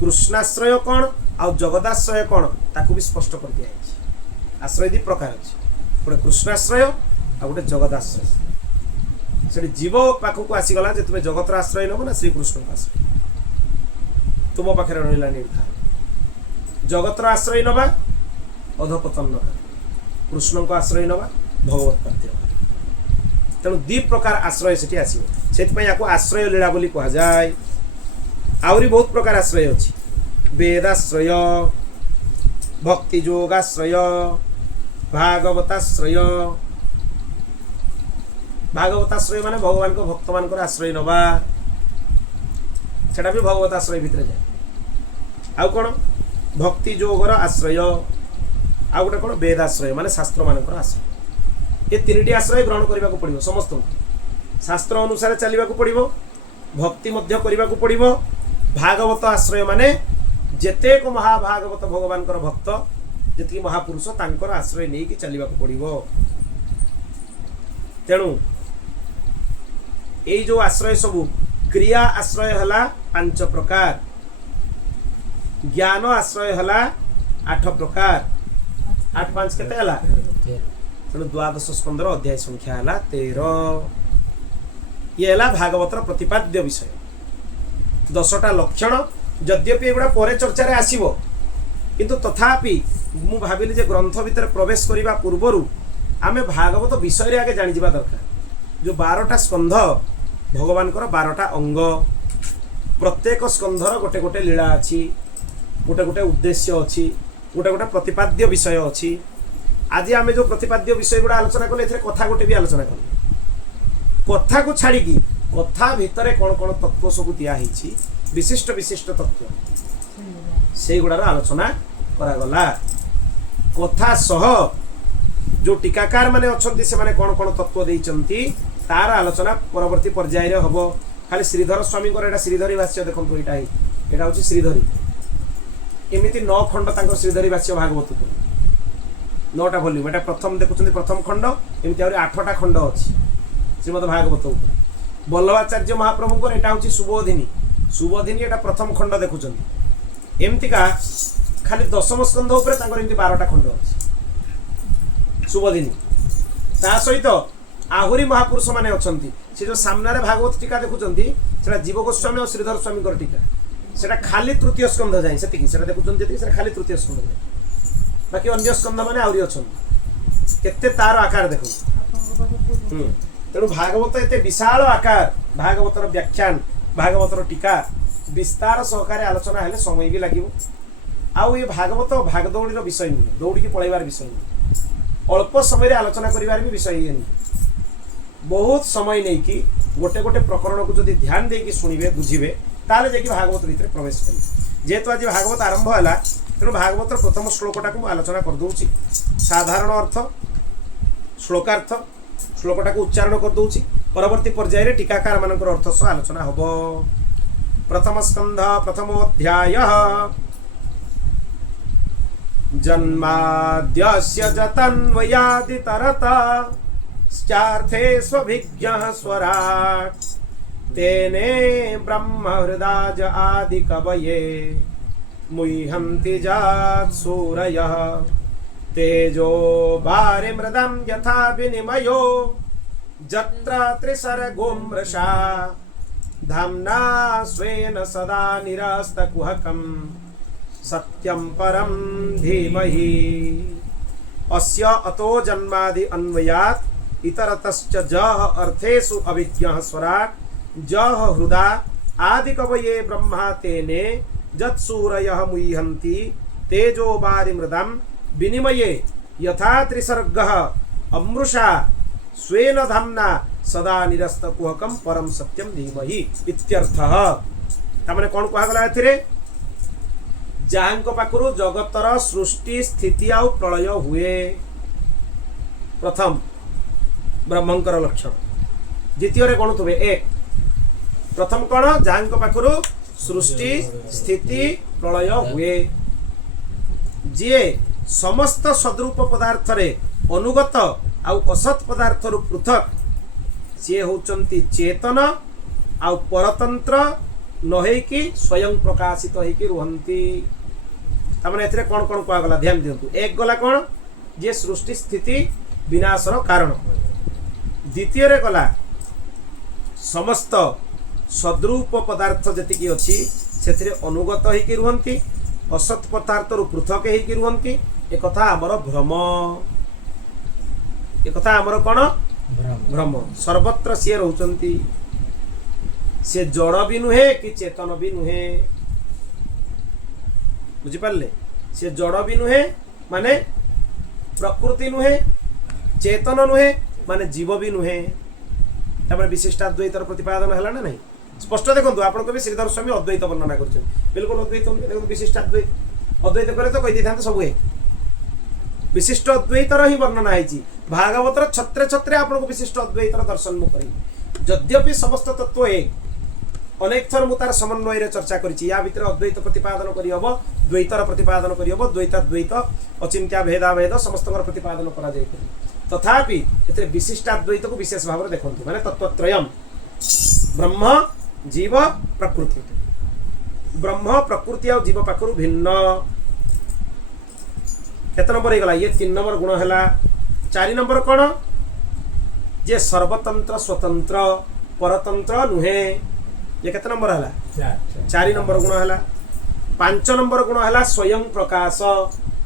कृष्णाश्रय कौन आ जगदाश्रय कौन ताकू भी स्पष्ट कर दिया आश्रय दी प्रकार अच्छे गोटे कृष्णाश्रय आ गोटे जगदाश्रय से जीव पाखक आसीगला जे तुम्हें जगतर आश्रय नब ना श्रीकृष्ण आश्रय तुम पाखे रहा निर्धार जगतर आश्रय नवा अधपतन नवा कृष्ण को आश्रय नवा भगवत प्राप्ति नवा तेणु दी प्रकार आश्रय से आसो से आश्रय लीला बोली कह जाए आहरी बहुत प्रकार आश्रय अच्छी वेदाश्रय भक्ति योगाश्रय भागवताश्रय भागवताश्रय माने भगवान को भक्त मान आश्रय नवा सेटा भी भगवताश्रय भितर जाए आउ कौन भक्ति योगर आश्रय आउ गोटे कौन वेदाश्रय माने शास्त्र मान आश्रय ये 3टी आश्रय ग्रहण करने को पड़ो समस्त शास्त्र अनुसार चलने को पड़ो भक्ति मध्य करने को पड़ो भागवत आश्रय माने जेतेक महाभागवत भगवान भक्त जी महापुरुष तांकर आश्रय नहीं कि चलने को पड़ो तेणु ये जो आश्रय सबू क्रिया आश्रय हला 5 प्रकार ज्ञान आश्रय हला 8 प्रकार 8 5 केते हला तेणु द्वादश स्कंदर अध्याय संख्या हला 13 ये हला भागवतर प्रतिपाद्य विषय 10टा लक्षण यद्यपि एगुड़ा पर चर्चा रे आसीबो किंतु तथापि मु भाबिली जे ग्रंथ भीतर प्रवेश करिबा पूर्वरु आमे भागवत विषय रे आगे जानि जिबा दरकार जो 12टा स्कंध भगवान 12टा अंग प्रत्येक स्कंधर गोटे गोटे लीला अच्छी गोटे गोटे उद्देश्य अच्छी गोटे गोटे प्रतिपाद्य विषय अच्छी आज आम जो प्रतिपाद्य विषय गुड़ा आलोचना कले कथा गोटे भी आलोचना कले कथा को छाड़ी कथा भितर कौन कौन तत्व सब दिखाई विशिष्ट विशिष्ट तत्व से गुड़ार आलोचना करागला कथा सह जो टीकाकार माने अच्छे से माने कौन कौन तत्व देइचंती तार आलोचना परवर्ती पर्याय रे हबो खाली श्रीधर स्वामी को श्रीधरी भाष्य देखो यहाँ हूँ श्रीधरी एमती 9 खंड तांकर श्रीधरी भाष्य भागवत को 9टा भल्यूम एटा प्रथम देखुं प्रथम खंड एमती आहरी 8टा खंड अच्छी श्रीमद भागवत वल्लभाचार्य महाप्रभु को यहाँ हूँ सुबोधिनी एटा प्रथम खंड देखुं एमतीका खाली 10म स्कंध उपर 12टा खंड अच्छी सुबोधिनी ता सहित आहरी महापुरुष माने अछंती से जो सामने भागवत टीका देखुं से जीव गोस्वामी और श्रीधर स्वामी टीका सेटा खाली तृतीय स्कंध जाए से देखुं खाली तृतीय स्कंध जाए बाकी अन्य स्कंध मैंने आहरी अच्छा केते तार आकार देखो तेणु भागवत एते विशाल आकार भागवतर व्याख्यान भागवतर टीका विस्तार सहकारे आलोचना हेले समय भी लगे आउ ये भागवत भागदौड़ी विषय नुहे दौड़ी की पलैबार विषय नुहे अल्प समय आलोचना करिवार भी विषय ये नुहे बहुत समय नहीं कि गोटे गोटे प्रकरण को जब ध्यान देकी शुणिबे बुझिबे ताले जाकि भागवत भितर प्रवेश करिबे जेहेतु आज भागवत आरंभ है तेणु भागवत प्रथम श्लोकटा को आलोचना कर दूची साधारण अर्थ श्लोकार्थ श्लोकटा को उच्चारण कर दूची परवर्ती पर्याय रे टीकाकार मानकर अर्थ सह आलोचना हबो प्रथम स्कंध प्रथमोध्याय जन्माद्यस्य जतन्वयादितरता स्यार्थे स्वभिज्ञः स्वराट् तेने ब्रह्म हृदाज आदि कवये मुह्यन्ति जात् सूरयः तेजो वारिमृदं यथा विनिमयो जत्र त्रिसर्गो मृषा धाम्ना स्वेन सदा निरस्तकुहकं सत्यं परं धीमहि अस्य अतो जन्मादि अन्वयात् इतरतश्च जः अर्थेषु अभिज्ञः स्वराट् जः हृदा आदि कवये ब्रह्मा तेने जत्सूरयः मुह्यन्ति तेजो वारिमृदं विनिमये यथा त्रिसर्गः अमृषा स्वेन धाम्ना सदा निरस्तकुहकं परम सत्यम धीमहि इत्यर्थः तामने कोन कहगला एथिरे जाहांको पाखरु जगतर सृष्टि स्थिति आउ प्रलय हुए प्रथम ब्रह्मंकर लक्षण द्वितीय रे कोन थुबे एक प्रथम कोन जाहांको पाखरु सृष्टि स्थिति प्रलय हुए जे समस्त सद्रूप पदार्थ रे अनुगत आउ असत पदार्थ रु पृथक सी होचंती चेतन आउ परतंत्र नहे कि स्वयं प्रकाशित होइकी रुहंती तामने एथरे कोन कोन कहगला ध्यान दियंतु एक गला कोन जे सृष्टि स्थिति विनाशर कारण द्वितीय रे गला समस्त सद्रूप पदार्थ जतिकी अछि सेथिरे अनुगत होइकी रुहंती असत पदार्थ रु पृथक होइकी रुहंती एक कथा हमर भ्रम एक कथा हमर कोन भ्रम सर्वत्र सी रहउचंती से जड़ भी नुहे कि चेतन भी नुहे बुझी पारले से जड़ भी नुहे माने प्रकृति नुहे चेतन नुहे माने जीव भी नुहे तबे विशिष्टाद्वैतर प्रतिपादन हला ना नहीं स्पष्ट देखंतु आपन को भी श्रीधर स्वामी अद्वैत वर्णना करछन बिल्कुल अद्वैत देखो विशिष्टाद्वैत अद्वैत करे तो कहि दिथांत सब एक विशिष्ट अद्वैतर ही वर्णना है भागवतर छत्रे छत्रे आपन को विशिष्ट अद्वैतर दर्शन मु करी यद्यपि समस्त तत्व एक अनेक थर मु तार समन्वय रे चर्चा करिछि या भितर अद्वैत प्रतिपादन करि हबो द्वैतर प्रतिपादन करि हबो द्वैताद्वैत अचिंत्य भेदाभेद समस्तकर प्रतिपादन करा जाय तथापि एते विशिष्टाद्वैत को विशेष भाव देखंतु माने तत्वत्रयम ब्रह्म जीव प्रकृति ब्रह्म प्रकृति और जीव पाखरु भिन्न केत नंबर हो गला ये 3 नंबर गुण है 4 नंबर कौन जे सर्वतंत्र स्वतंत्र परतंत्र नुहे ये केत नंबर है 4 नंबर गुण है 5 नंबर गुण है स्वयं प्रकाश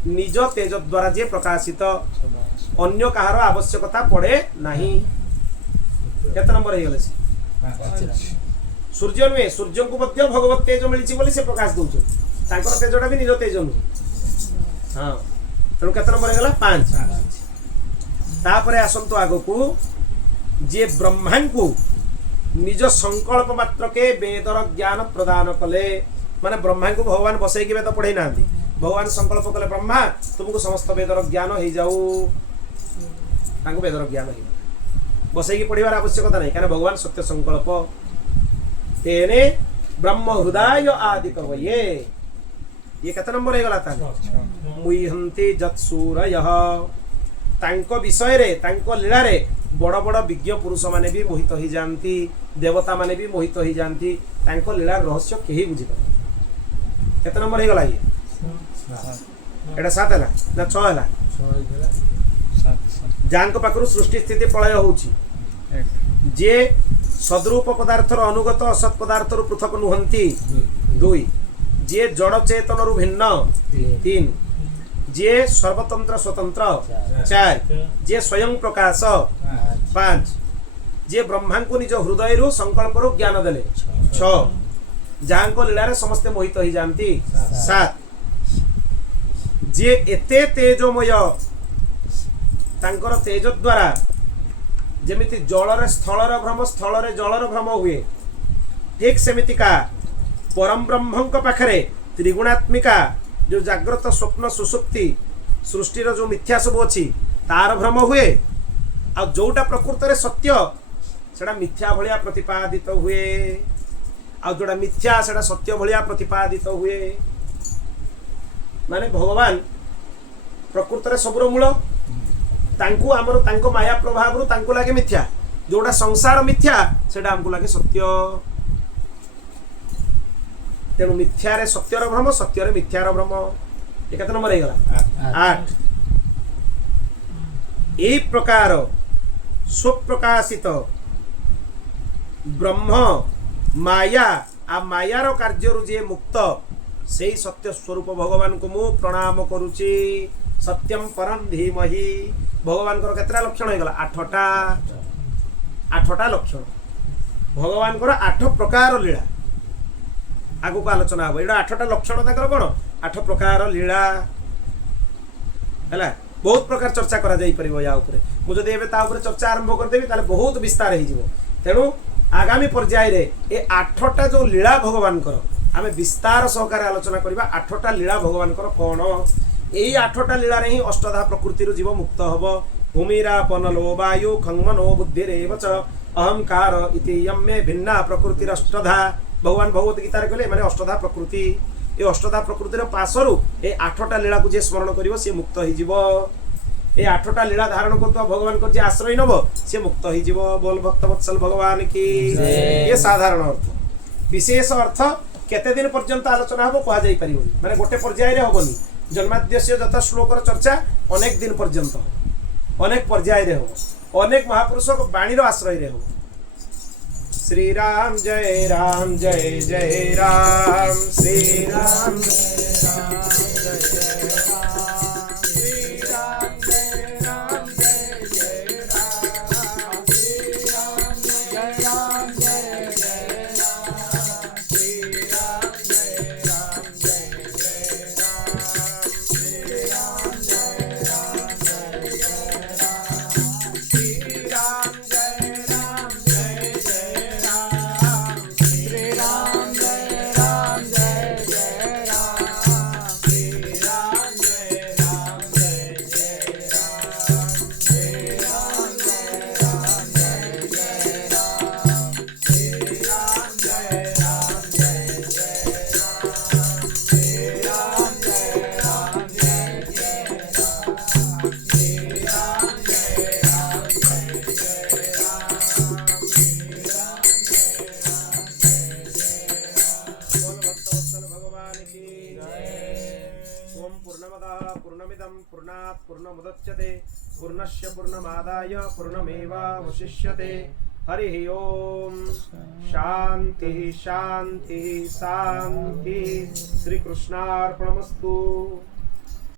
निज तेज द्वारा जे प्रकाशित अन्य कहार आवश्यकता पड़े नहीं केत नंबर हो गले सूर्य नुहे सूर्य को भगवत तेज मिली बोली से प्रकाश दौर तांकर तेजटा भी निज तेज नुहे हाँ तेणु केते नंबर हो 5 तापर आसतु आग को जे ब्रह्मा को निज संकल्प मात्र के वेदर ज्ञान प्रदान कले माने ब्रह्मा को भगवान बसैकी वेद पढ़े ना भगवान संकल्प कले ब्रह्मा तुमको समस्त वेदर ज्ञान हो जाऊ वेदर ज्ञान हो बसैकी पढ़ार आवश्यकता नहीं कारण भगवान सत्य संकल्प तेने ब्रह्म हृदय आदि कवये ये केते नंबर हो गला मुह्यन्ते जत्सूरयः तांको विषय रे तांको लीला रे बड़ बड़ विज्ञ पुरुष माने भी मोहित हो जाती देवता माने भी मोहित हो जाती तांको लीला रहस्य केही बुझी पारे केते नंबर हो गला ये एटा 7 है ना 6 है जांको पाखरु सृष्टि स्थिति प्रलय होउची जे सद्रूप पदार्थर अनुगत असत पदार्थर पृथक नुहंती 2 जे जड़ चेतन रु भिन्न 3 जे सर्वतंत्र स्वतंत्र 4 जे स्वयं प्रकाश 5 जे ब्रह्मा को निज हृदय रु संकल्प रु ज्ञान देले 6 जहां को लीला रे समस्त मोहित हो जाती 7 जे एते तेजोमय तांकर तेज द्वारा जेमिति जलर स्थलर भ्रम स्थलर जलर भ्रम हुए ठीक सेमितिका परम ब्रह्मंक पाखरे त्रिगुणात्मिका जो जाग्रत स्वप्न सुसुप्ति सृष्टिर जो मिथ्या सब अच्छी तार भ्रम हुए आ जोटा प्रकृत रे सत्य सेटा मिथ्या भलिया प्रतिपादित हुए आ जोटा मिथ्या सेटा सत्य भलिया प्रतिपादित हुए माने भगवान प्रकृत रे सबुर मूल तांकु आमर तांको माया प्रभाव रु तांको लागे मिथ्या जोटा संसार मिथ्या सेटा हमको लागे सत्य तेणु मिथ्यारे सत्यर भ्रम सत्यर मिथ्यार भ्रम ये केते नंबर हो गला 8 एही प्रकार स्वप्रकाशित ब्रह्म माया आ मायार कार्य रु जे मुक्त सेही सत्य स्वरूप भगवान को मु प्रणाम करूची सत्यम परम धीमहि भगवान को केतरा लक्षण हो गला 8टा लक्षण भगवान को 8 प्रकार लीला आगु को आलोचना हो एटा 8टा लक्षण ताकर कोन 8 प्रकार लीला हला बहुत प्रकार चर्चा करा जाई परिबो या ऊपर मु जदि एबे ता ऊपर चर्चा आरंभ कर देबी ताले बहुत विस्तार हो जिवो तेनु आगामी पर्याय रे ए 8टा जो लीला भगवान कर आमे विस्तार सहकार आलोचना करबा 8टा लीला भगवान कर कोन एई 8टा लीला रे ही अष्टधा प्रकृति रु जीव मुक्त हबो भूमिरा पनलो वायु खंगमनो बुद्धिरेव च अहंकार इति यम्मे भिन्ना प्रकृतिर अष्टधा भगवान भगवत गीता रे कहले माने अष्टधा प्रकृति ए अष्टधा प्रकृतिर पासरु ए 8टा लीला को जे स्मरण करिवो से मुक्त होई जीवो ए 8टा लीला धारण करतो भगवान को जे आश्रय नबो से मुक्त होई जीवो बोल भक्त वत्सल भगवान की ये साधारण अर्थ विशेष अर्थ केते दिन पर्यंत आलोचना हबो कहा जाई परिबो माने गोटे पर्याय रे हबोनी जन्माद्यस्य जता श्लोकर चर्चा अनेक दिन पर्यंत अनेक पर्याय रे हो अनेक महापुरुष को बाणी रो आश्रय रे हो श्री राम जय राम जय जय राम श्री राम जय राम जय जय राम श्री राम जय राम जय जय राम श्री राम जय राम जय जय राम श्री राम जय राम जय जय राम श्री राम जय राम जय जय राम श्री राम जय राम जय जय राम श्री राम जय राम जय जय राम श्री राम जय राम जय जय राम श्री राम जय राम जय जय राम श्री राम जय राम जय जय राम श्री राम जय राम जय जय राम श्री राम जय राम जय जय राम श्री राम भगवान की जय। ओम पूर्णमदः पूर्णमिदं पूर्णात् पूर्णमुदच्यते पूर्णस्य पूर्णमादाय पूर्णमेवावशिष्यते हरि ओम शांति शांति शांति श्री कृष्णार्पणमस्तु।